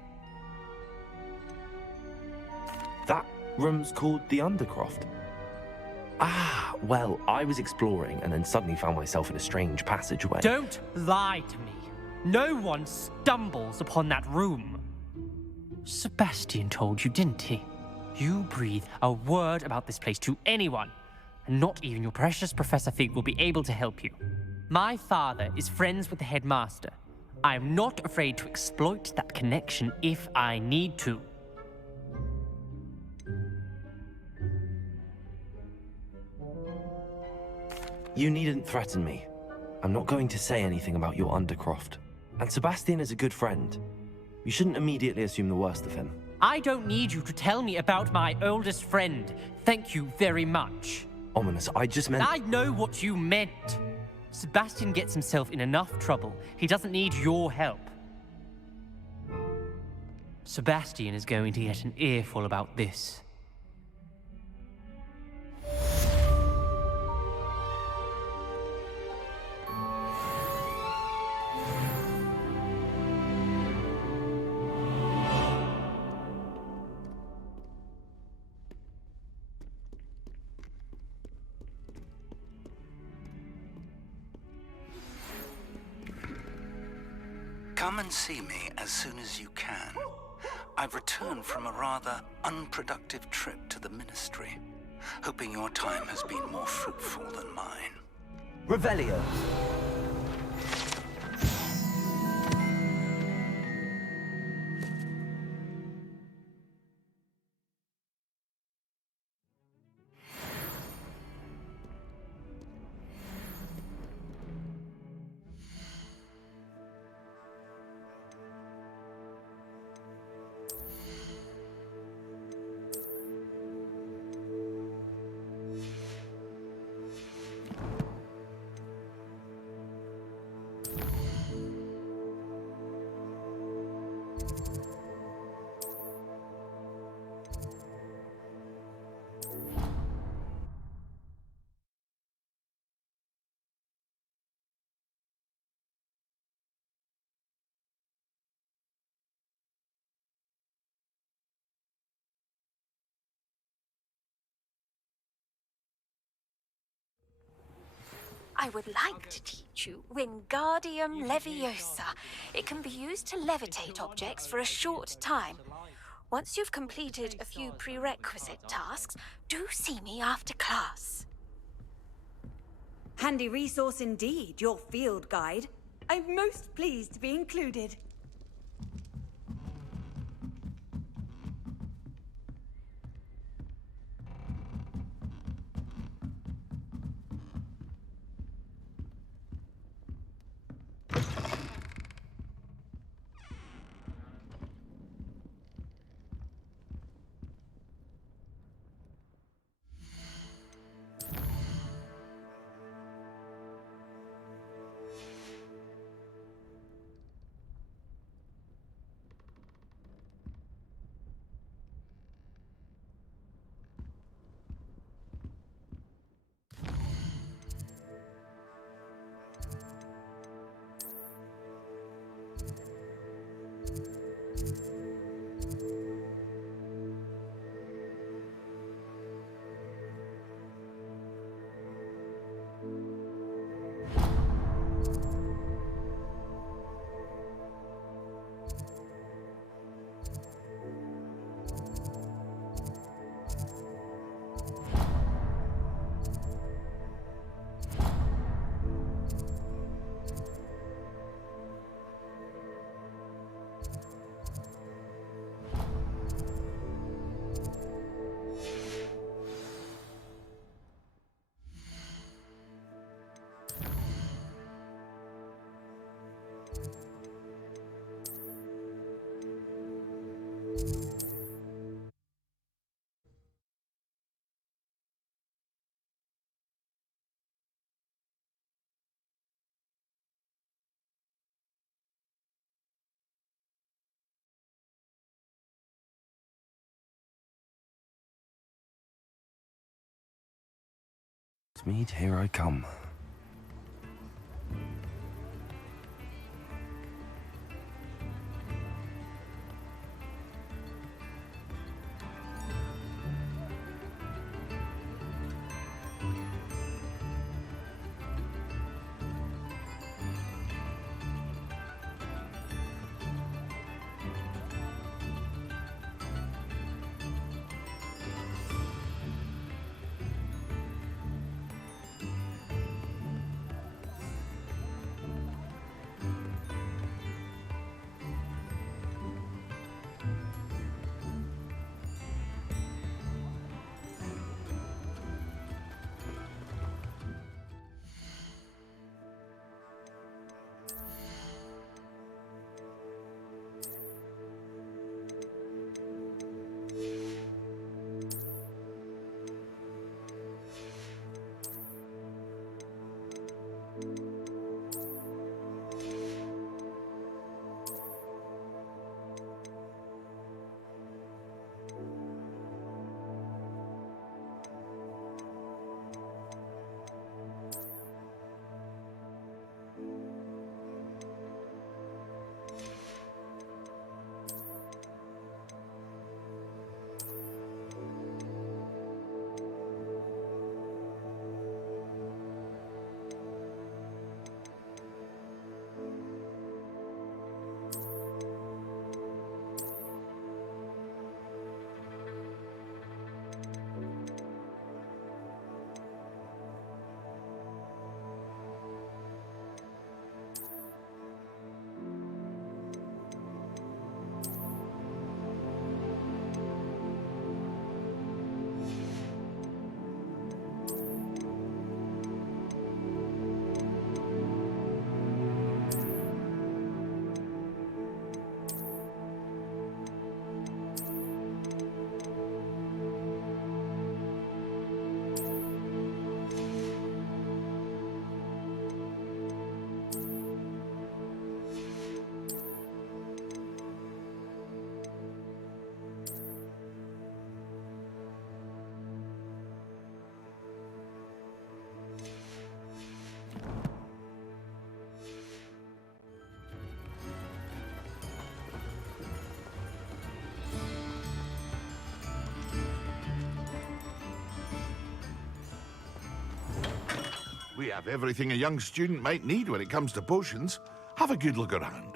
That room's called the Undercroft. Ah, well, I was exploring and then suddenly found myself in a strange passageway. Don't lie to me. No one stumbles upon that room. Sebastian told you, didn't he? You breathe a word about this place to anyone, and not even your precious Professor Fig will be able to help you. My father is friends with the headmaster. I am not afraid to exploit that connection if I need to. You needn't threaten me. I'm not going to say anything about your Undercroft. And Sebastian is a good friend. You shouldn't immediately assume the worst of him. I don't need you to tell me about my oldest friend. Thank you very much. Ominous, I just meant... I know what you meant. Sebastian gets himself in enough trouble. He doesn't need your help. Sebastian is going to get an earful about this. Come and see me as soon as you can. I've returned from a rather unproductive trip to the Ministry, hoping your time has been more fruitful than mine. Revelio. I would like to teach you Wingardium Leviosa. It can be used to levitate objects for a short time. Once you've completed a few prerequisite tasks, do see me after class. Handy resource indeed, your field guide. I'm most pleased to be included. Hogsmeade, here I come. We have everything a young student might need when it comes to potions. Have a good look around.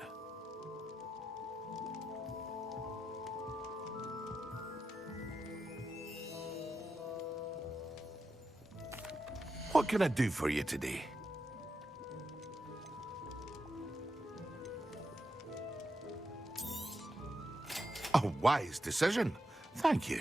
What can I do for you today? A wise decision. Thank you.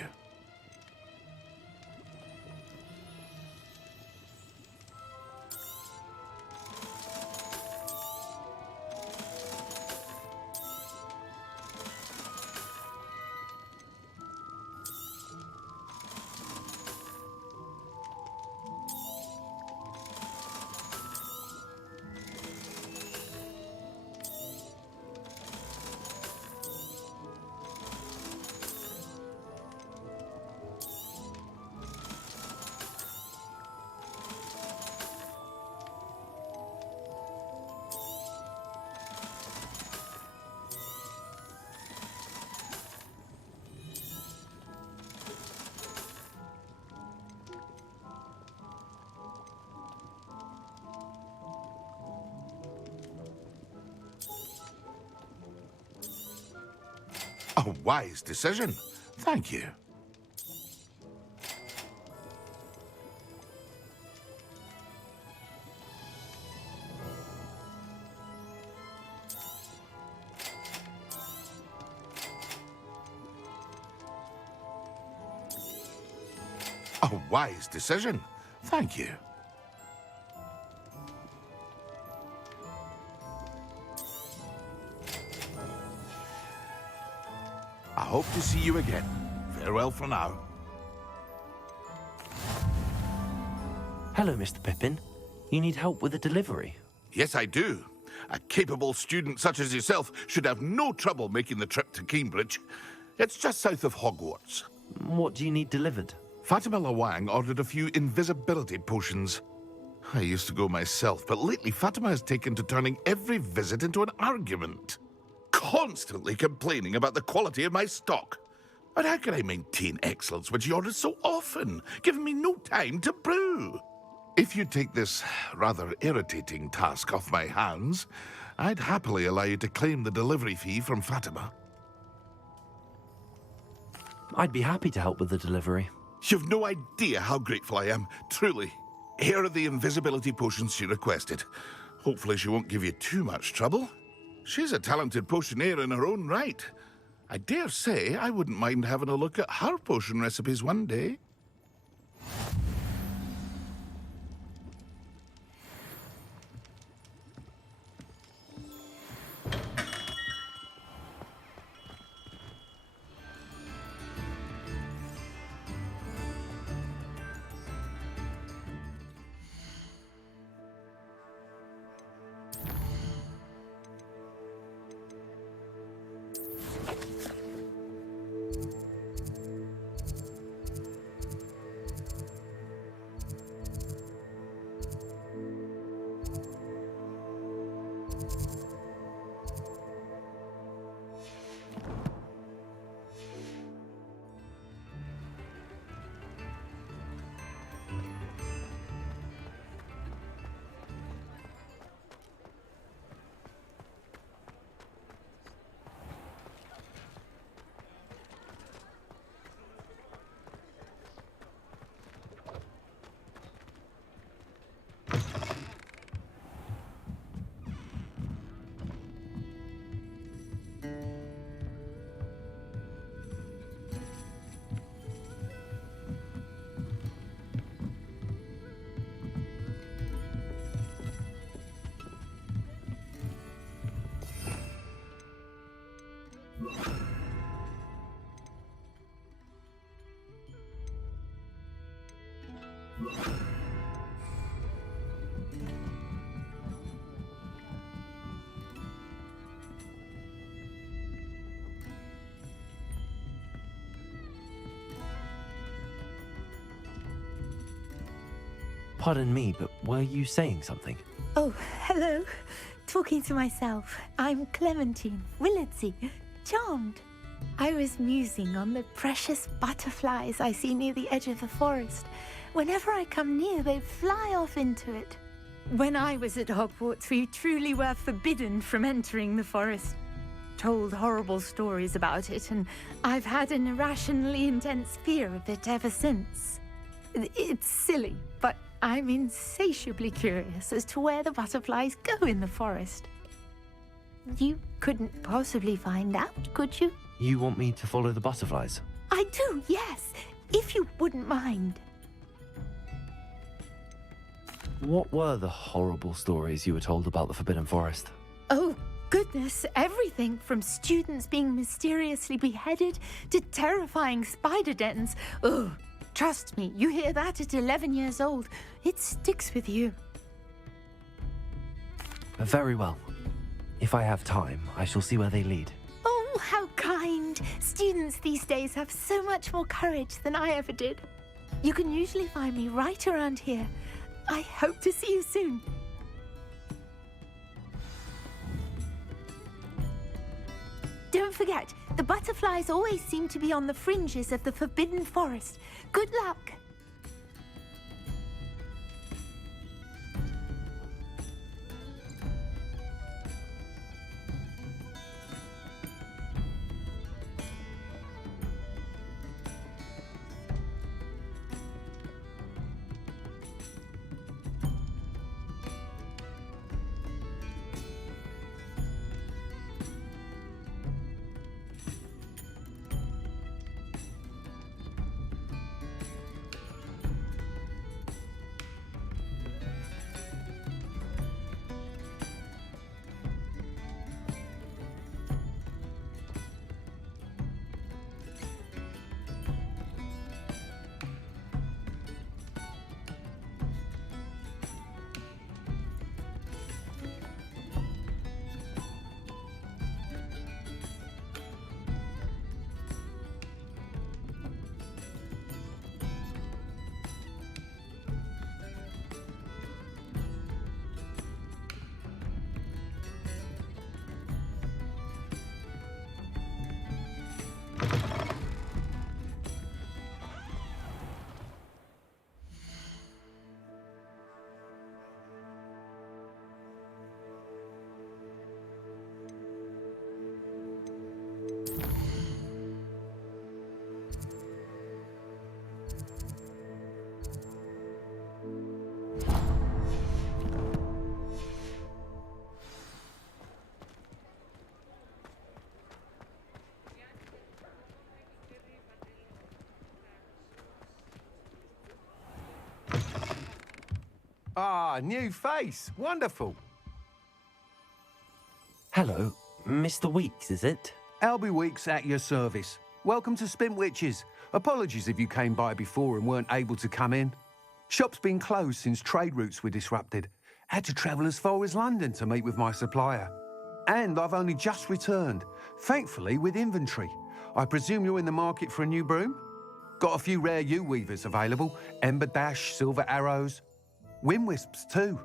A wise decision. Thank you. A wise decision. Thank you. I hope to see you again. Farewell for now. Hello, Mr. Pippin. You need help with a delivery? Yes, I do. A capable student such as yourself should have no trouble making the trip to Cambridge. It's just south of Hogwarts. What do you need delivered? Fatima Lawang ordered a few invisibility potions. I used to go myself, but lately Fatima has taken to turning every visit into an argument. Constantly complaining about the quality of my stock. But how can I maintain excellence when she orders so often, giving me no time to brew? If you take this rather irritating task off my hands, I'd happily allow you to claim the delivery fee from Fatima. I'd be happy to help with the delivery. You've no idea how grateful I am, truly. Here are the invisibility potions she requested. Hopefully she won't give you too much trouble. She's a talented potioneer in her own right. I dare say I wouldn't mind having a look at her potion recipes one day. Pardon me, but were you saying something? Oh, hello. Talking to myself. I'm Clementine Willardsey. Charmed. I was musing on the precious butterflies I see near the edge of the forest. Whenever I come near, they fly off into it. When I was at Hogwarts, we truly were forbidden from entering the forest. Told horrible stories about it, and I've had an irrationally intense fear of it ever since. It's silly, but I'm insatiably curious as to where the butterflies go in the forest. You couldn't possibly find out, could you? You want me to follow the butterflies? I do, yes, if you wouldn't mind. What were the horrible stories you were told about the Forbidden Forest? Oh, goodness, everything from students being mysteriously beheaded to terrifying spider dens. Ugh. Trust me, you hear that at 11 years old, it sticks with you. Very well. If I have time, I shall see where they lead. Oh, how kind. Students these days have so much more courage than I ever did. You can usually find me right around here. I hope to see you soon. Don't forget, the butterflies always seem to be on the fringes of the Forbidden Forest. Good luck! Ah, new face. Wonderful. Hello, Mr. Weeks, is it? Albie Weeks at your service. Welcome to Spintwitches. Apologies if you came by before and weren't able to come in. Shop's been closed since trade routes were disrupted. Had to travel as far as London to meet with my supplier. And I've only just returned, thankfully with inventory. I presume you're in the market for a new broom? Got a few rare U-weavers available. Ember Dash, Silver Arrows. Wind Wisps too.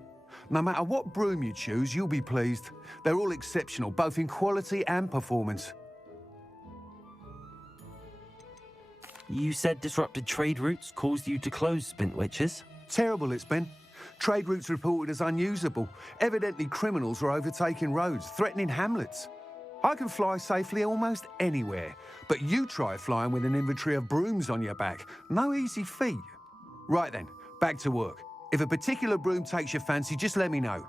No matter what broom you choose, you'll be pleased. They're all exceptional, both in quality and performance. You said disrupted trade routes caused you to close Spintwitches? Terrible it's been. Trade routes reported as unusable. Evidently criminals are overtaking roads, threatening hamlets. I can fly safely almost anywhere, but you try flying with an inventory of brooms on your back. No easy feat. Right then, back to work. If a particular broom takes your fancy, just let me know.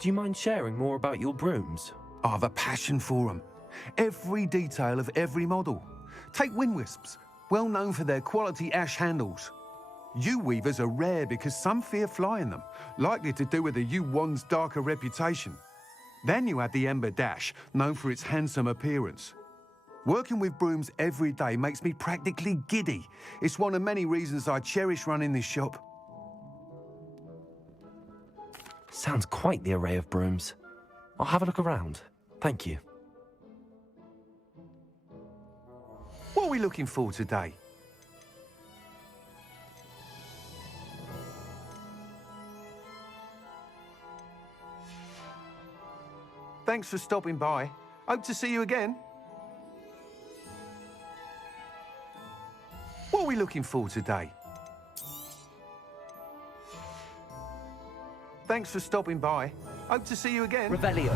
Do you mind sharing more about your brooms? I have a passion for them. Every detail of every model. Take Wind Wisps, well known for their quality ash handles. U-weavers are rare because some fear flying them, likely to do with the U-wand's darker reputation. Then you have the Ember Dash, known for its handsome appearance. Working with brooms every day makes me practically giddy. It's one of many reasons I cherish running this shop. Sounds quite the array of brooms. I'll have a look around. Thank you. What are we looking for today? Thanks for stopping by. Hope to see you again. What are we looking for today? Thanks for stopping by. Hope to see you again. Revelio.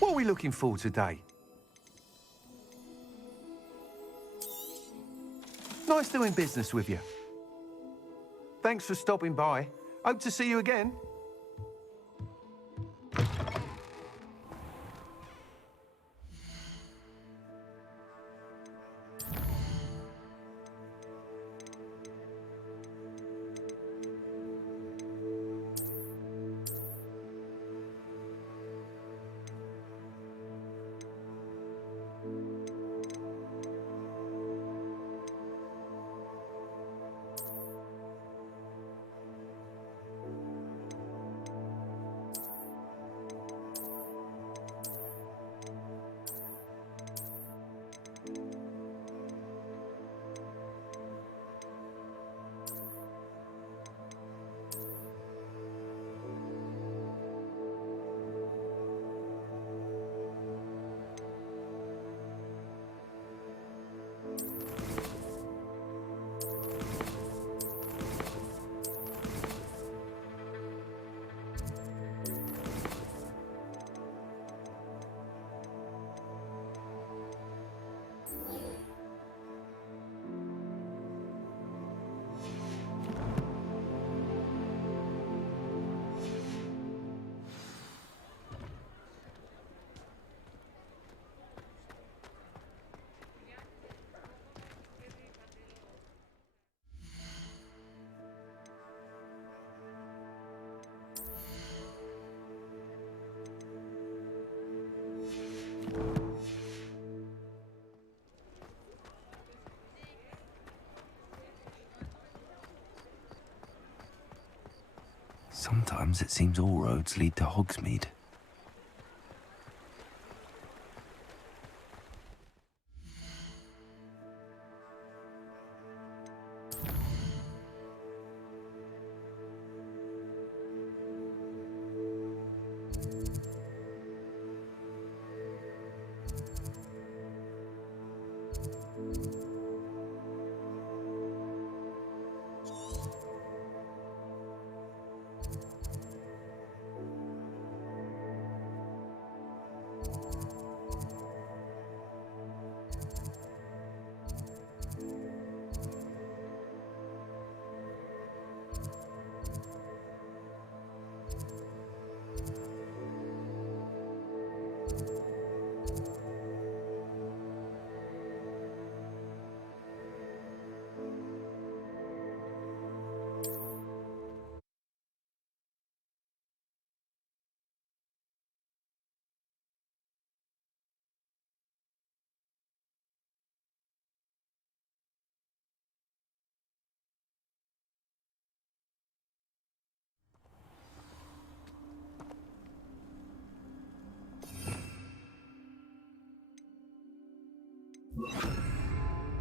What are we looking for today? Nice doing business with you. Thanks for stopping by. Hope to see you again. Sometimes it seems all roads lead to Hogsmeade.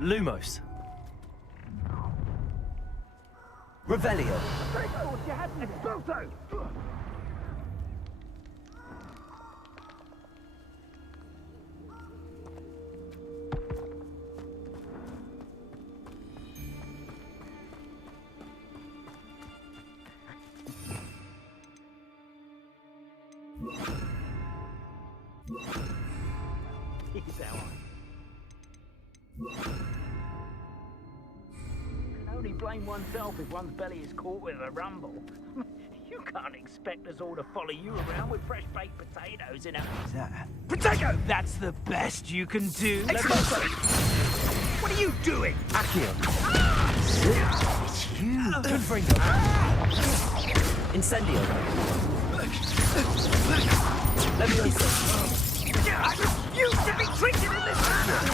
Lumos. Revelio. Can only blame oneself if one's belly is caught with a rumble. You can't expect us all to follow you around with fresh baked potatoes in a... Potato! That's the best you can do. What are you doing? Accio. It's you. Confringo. Incendio. Leviosa. I refuse to be treated in this Accio.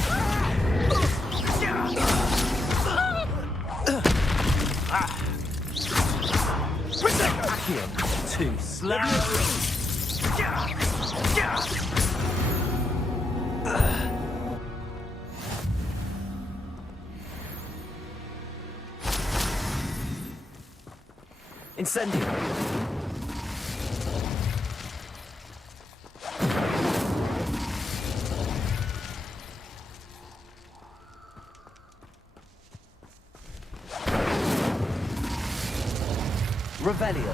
Too slow. Incendio. Revelio.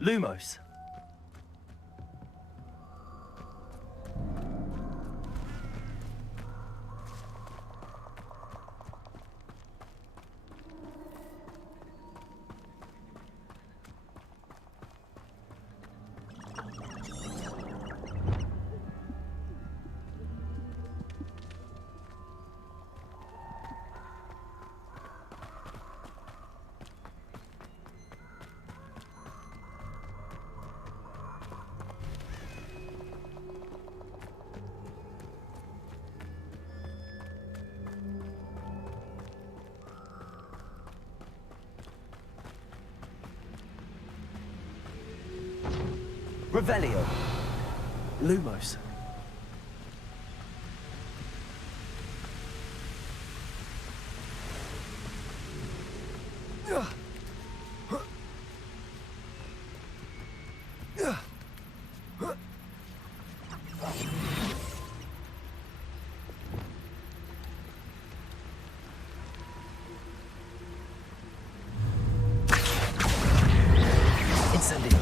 Lumos. Revelio. Lumos. Incendio.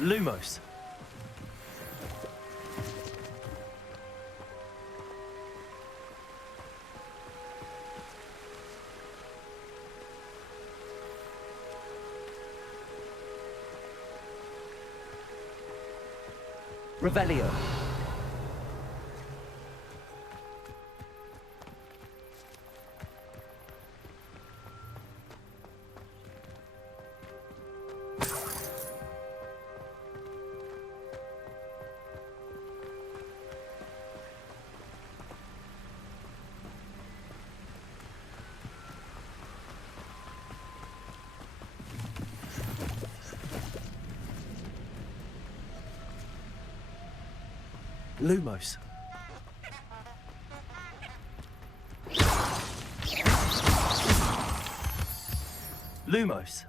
Lumos. Revelio. Lumos. Lumos.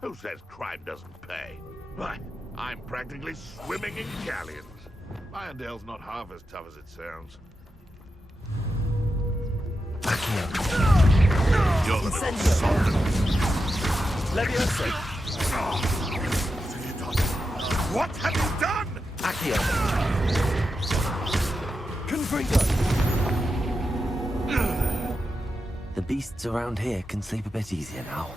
Who says crime doesn't pay? Why, I'm practically swimming in galleons. Irondale's not half as tough as it sounds. You're the Leviosa. What have you done? Accio. Confringo. The beasts around here can sleep a bit easier now.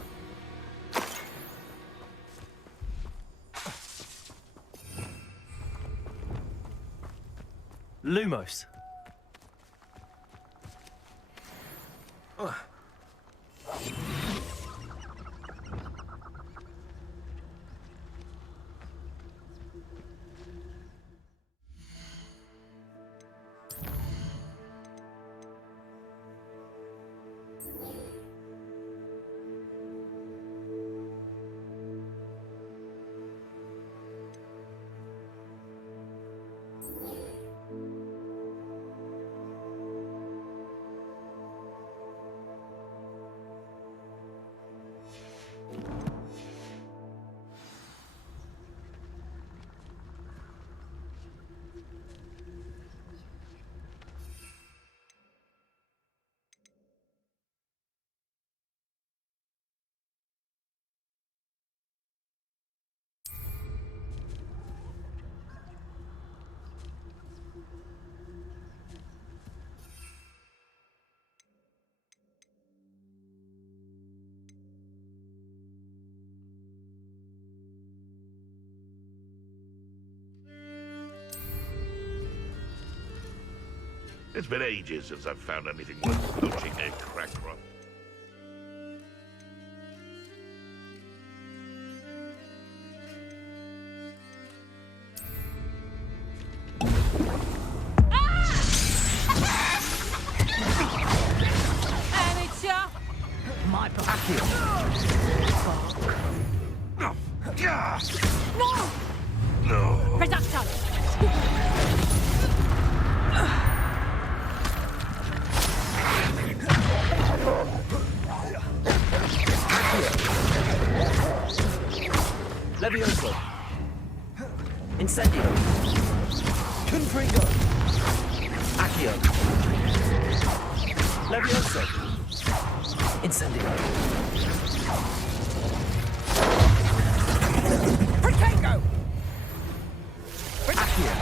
Lumos. It's been ages since I've found anything worth poaching a crack from. Amateur! My Accio. No! Levioso! Incendio! Protego! Accio!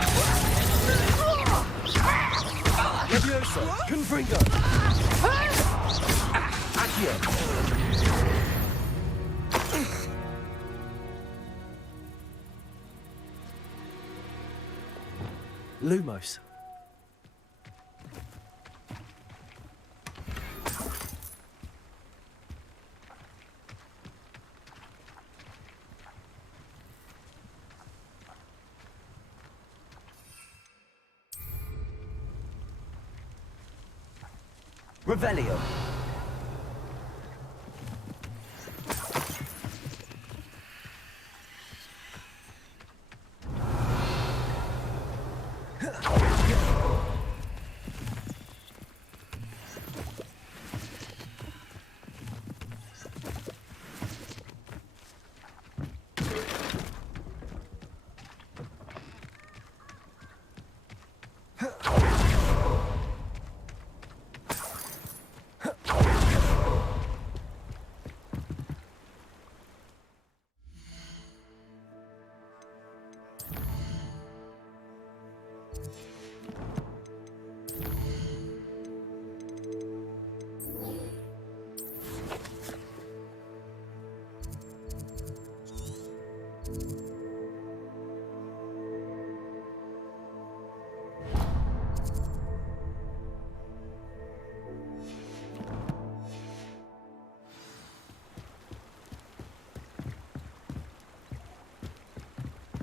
Levioso! Confringo! Accio! Lumos. Revelio.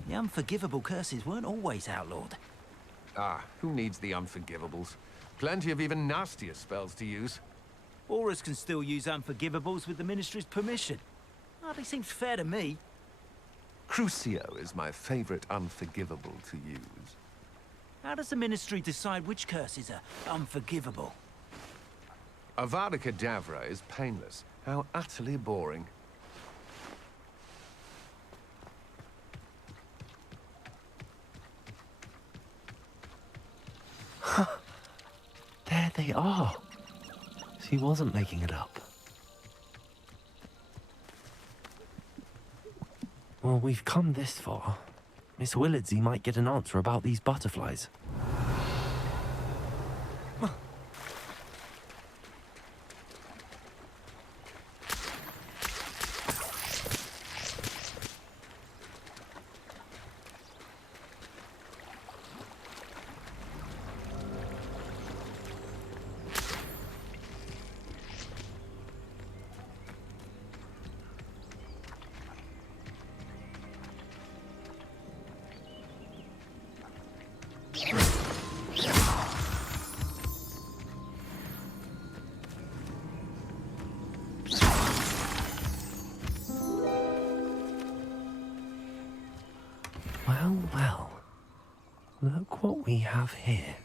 The unforgivable curses weren't always outlawed. Ah, who needs the unforgivables? Plenty of even nastier spells to use. Aurors can still use unforgivables with the Ministry's permission. Hardly seems fair to me. Crucio is my favorite unforgivable to use. How does the Ministry decide which curses are unforgivable? Avada Kedavra is painless. How utterly boring. There they are. She wasn't making it up. Well, we've come this far. Miss Willardsey might get an answer about these butterflies. Well, well. Look what we have here.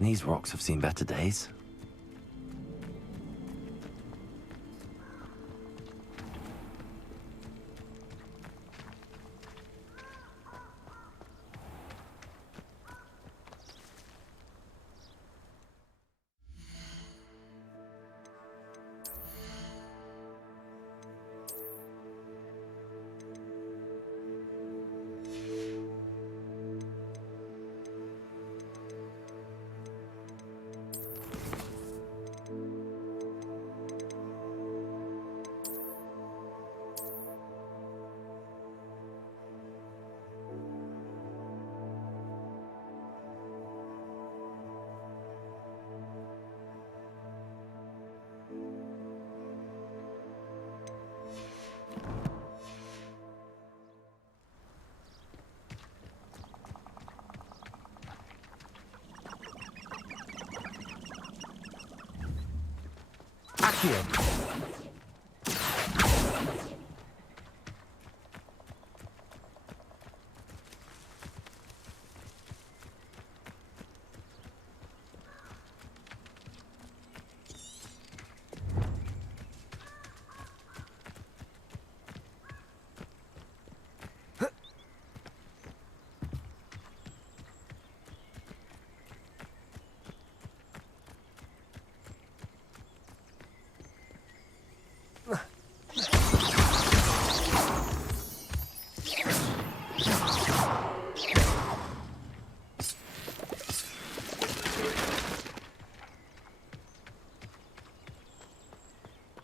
These rocks have seen better days. Accio.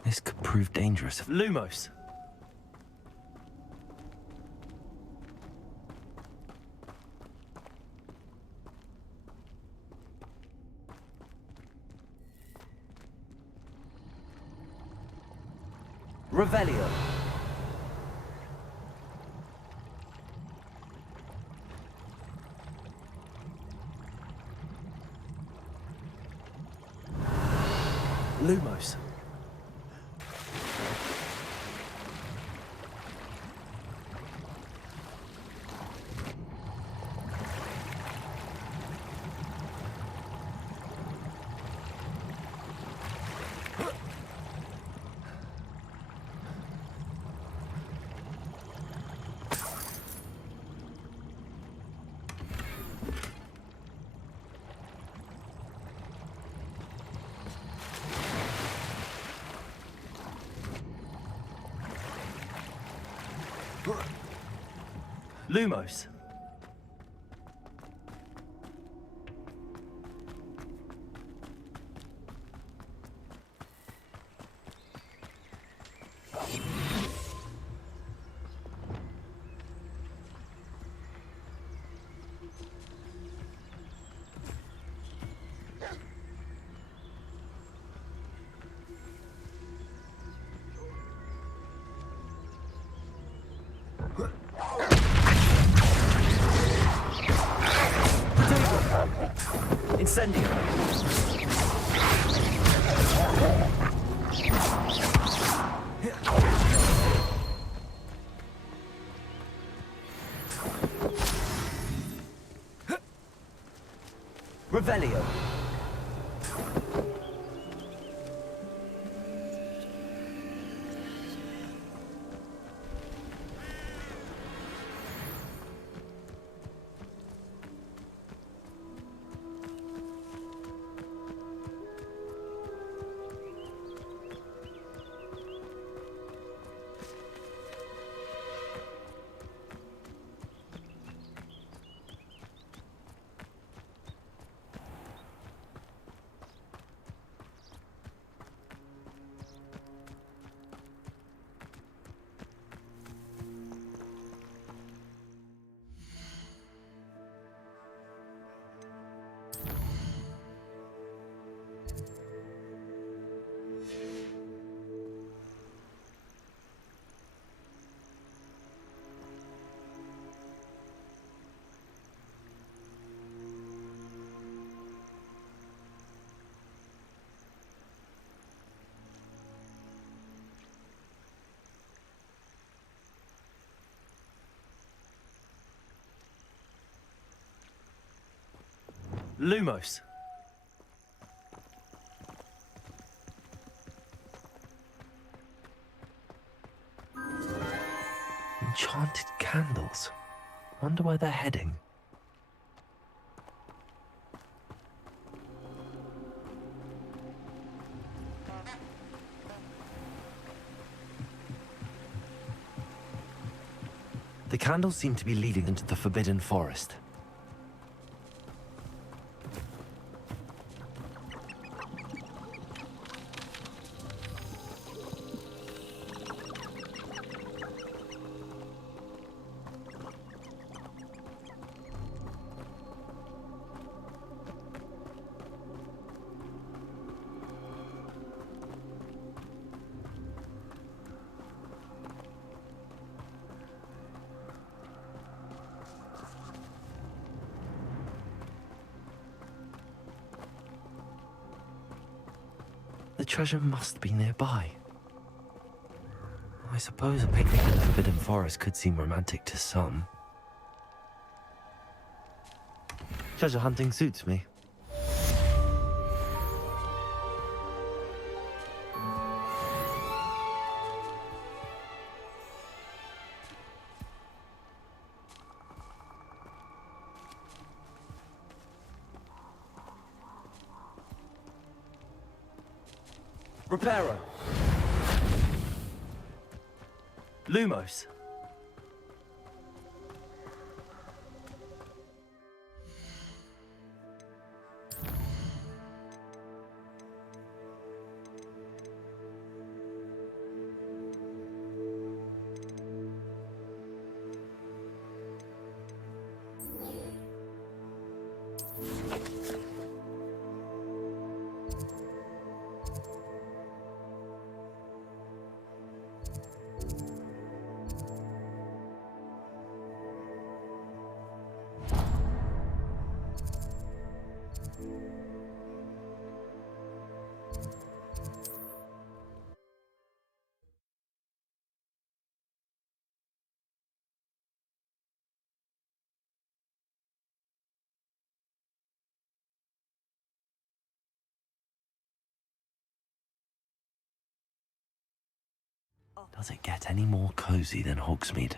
This could prove dangerous. Lumos! Revelio. Lumos. Lumos. Incendio. Revelio. Lumos. Enchanted candles. Wonder where they're heading. The candles seem to be leading into the Forbidden Forest. treasure must be nearby. I suppose a picnic in the Forbidden Forest could seem romantic to some. Treasure hunting suits me. Reparo. Lumos. Does it get any more cozy than Hogsmeade?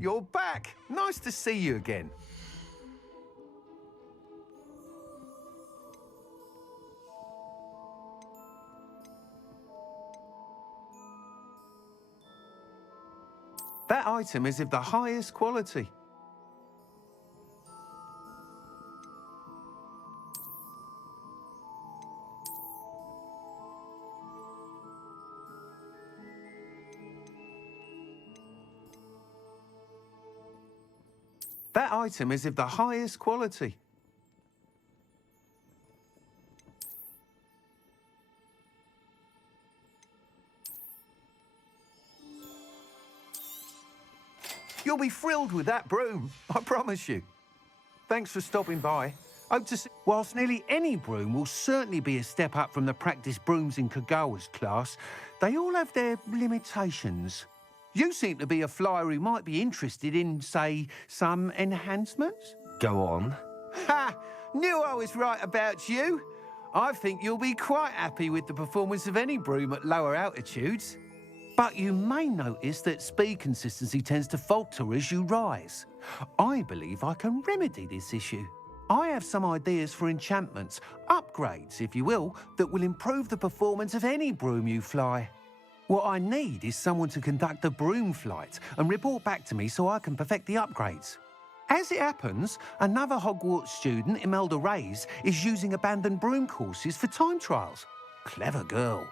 You're back. Nice to see you again. That item is of the highest quality. That item is of the highest quality. be thrilled with that broom, I promise you. Thanks for stopping by. Hope to see... Whilst nearly any broom will certainly be a step up from the practice brooms in Kagawa's class, they all have their limitations. You seem to be a flyer who might be interested in, say, some enhancements? Go on. Ha! Knew I was right about you. I think you'll be quite happy with the performance of any broom at lower altitudes. But you may notice that speed consistency tends to falter as you rise. I believe I can remedy this issue. I have some ideas for enchantments, upgrades, if you will, that will improve the performance of any broom you fly. What I need is someone to conduct a broom flight and report back to me so I can perfect the upgrades. As it happens, another Hogwarts student, Imelda Reyes, is using abandoned broom courses for time trials. Clever girl.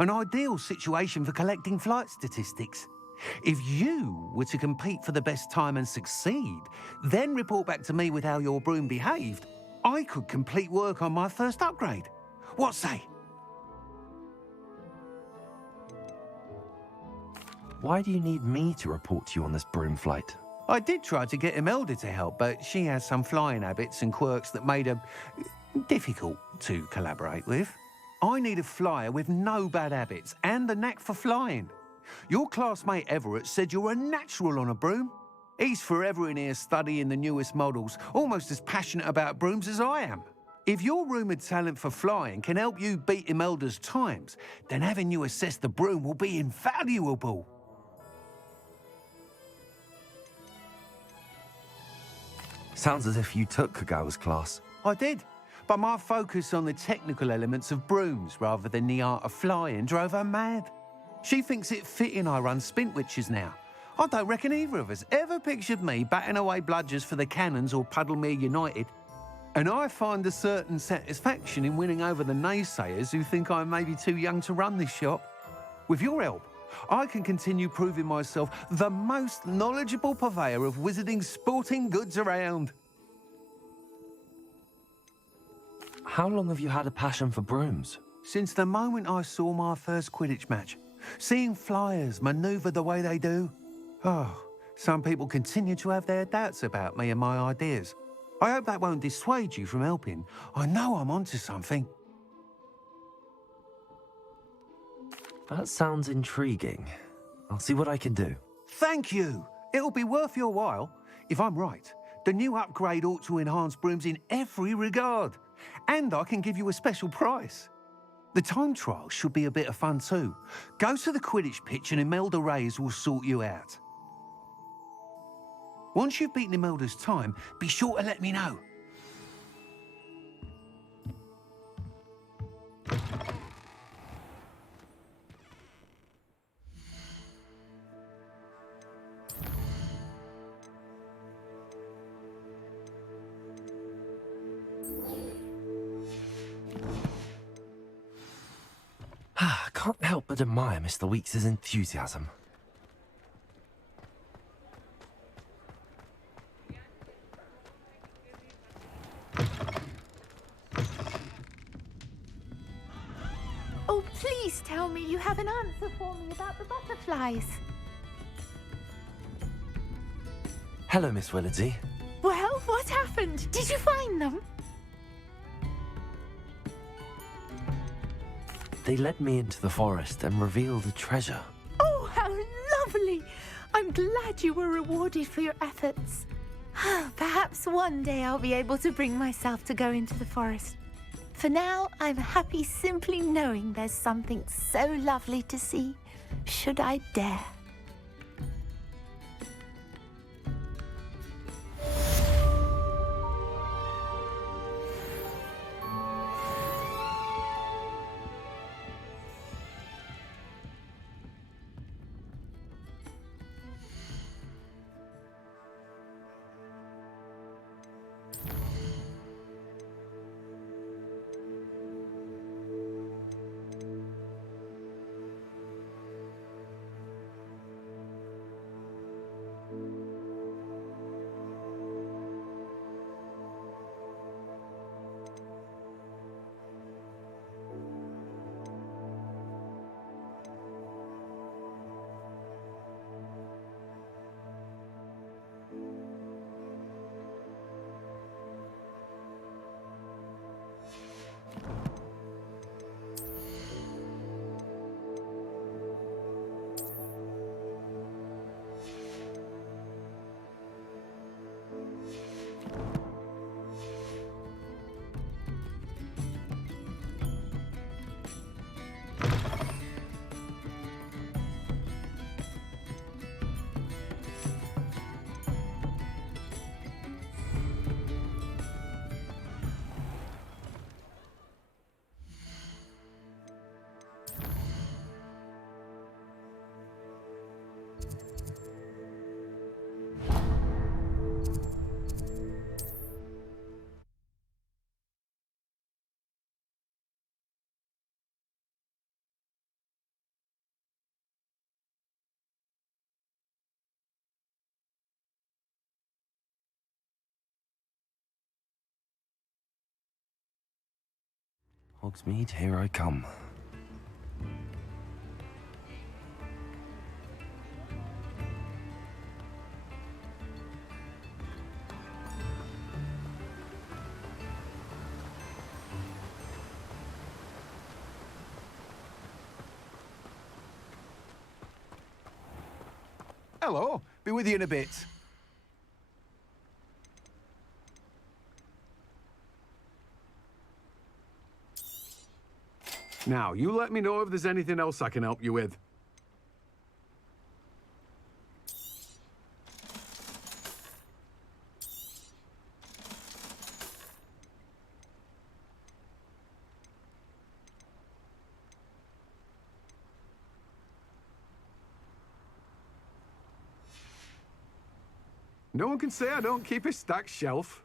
An ideal situation for collecting flight statistics. If you were to compete for the best time and succeed, then report back to me with how your broom behaved, I could complete work on my first upgrade. What say? Why do you need me to report to you on this broom flight? I did try to get Imelda to help, but she has some flying habits and quirks that made her difficult to collaborate with. I need a flyer with no bad habits and the knack for flying. Your classmate Everett said you're a natural on a broom. He's forever in here studying the newest models, almost as passionate about brooms as I am. If your rumoured talent for flying can help you beat Imelda's times, then having you assess the broom will be invaluable. Sounds as if you took Kagawa's class. I did, but my focus on the technical elements of brooms rather than the art of flying drove her mad. She thinks it fitting I run Spintwitches now. I don't reckon either of us ever pictured me batting away bludgers for the Cannons or Puddlemere United. And I find a certain satisfaction in winning over the naysayers who think I may be too young to run this shop. With your help, I can continue proving myself the most knowledgeable purveyor of wizarding sporting goods around. How long have you had a passion for brooms? Since the moment I saw my first Quidditch match. Seeing flyers manoeuvre the way they do. Oh, some people continue to have their doubts about me and my ideas. I hope that won't dissuade you from helping. I know I'm onto something. That sounds intriguing. I'll see what I can do. Thank you. It'll be worth your while. If I'm right, the new upgrade ought to enhance brooms in every regard. And I can give you a special price. The time trial should be a bit of fun too. Go to the Quidditch pitch and Imelda Reyes will sort you out. Once you've beaten Imelda's time, be sure to let me know. I can't help but admire Mr. Weeks' enthusiasm. Oh, please tell me you have an answer for me about the butterflies. Hello, Miss Willardsey. Well, what happened? Did you find them? They led me into the forest and revealed a treasure. Oh, how lovely! I'm glad you were rewarded for your efforts. Perhaps one day I'll be able to bring myself to go into the forest. For now, I'm happy simply knowing there's something so lovely to see, should I dare. Hogsmeade, here I come. Hello, be with you in a bit. Now, you let me know if there's anything else I can help you with. No one can say I don't keep a stacked shelf.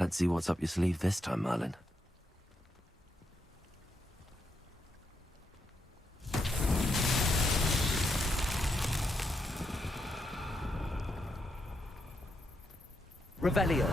Let's see what's up your sleeve this time, Merlin. Revelio.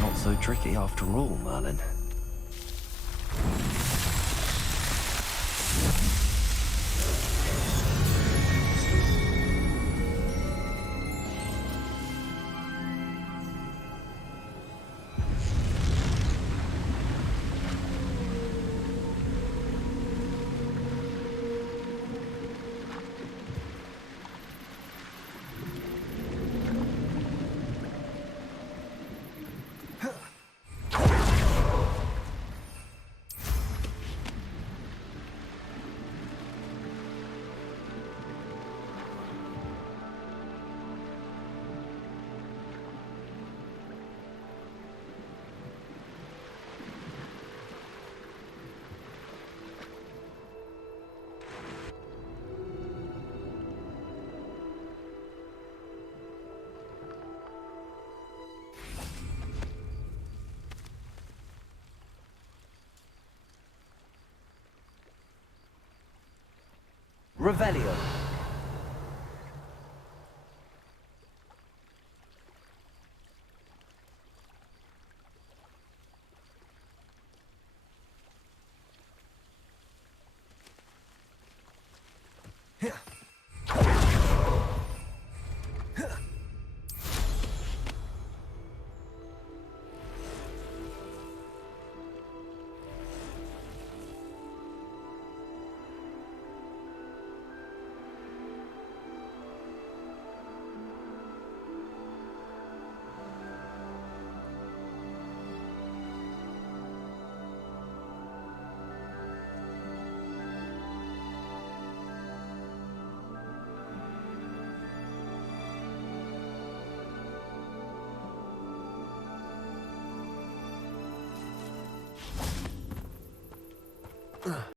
Not so tricky after all, Merlin. Revelio.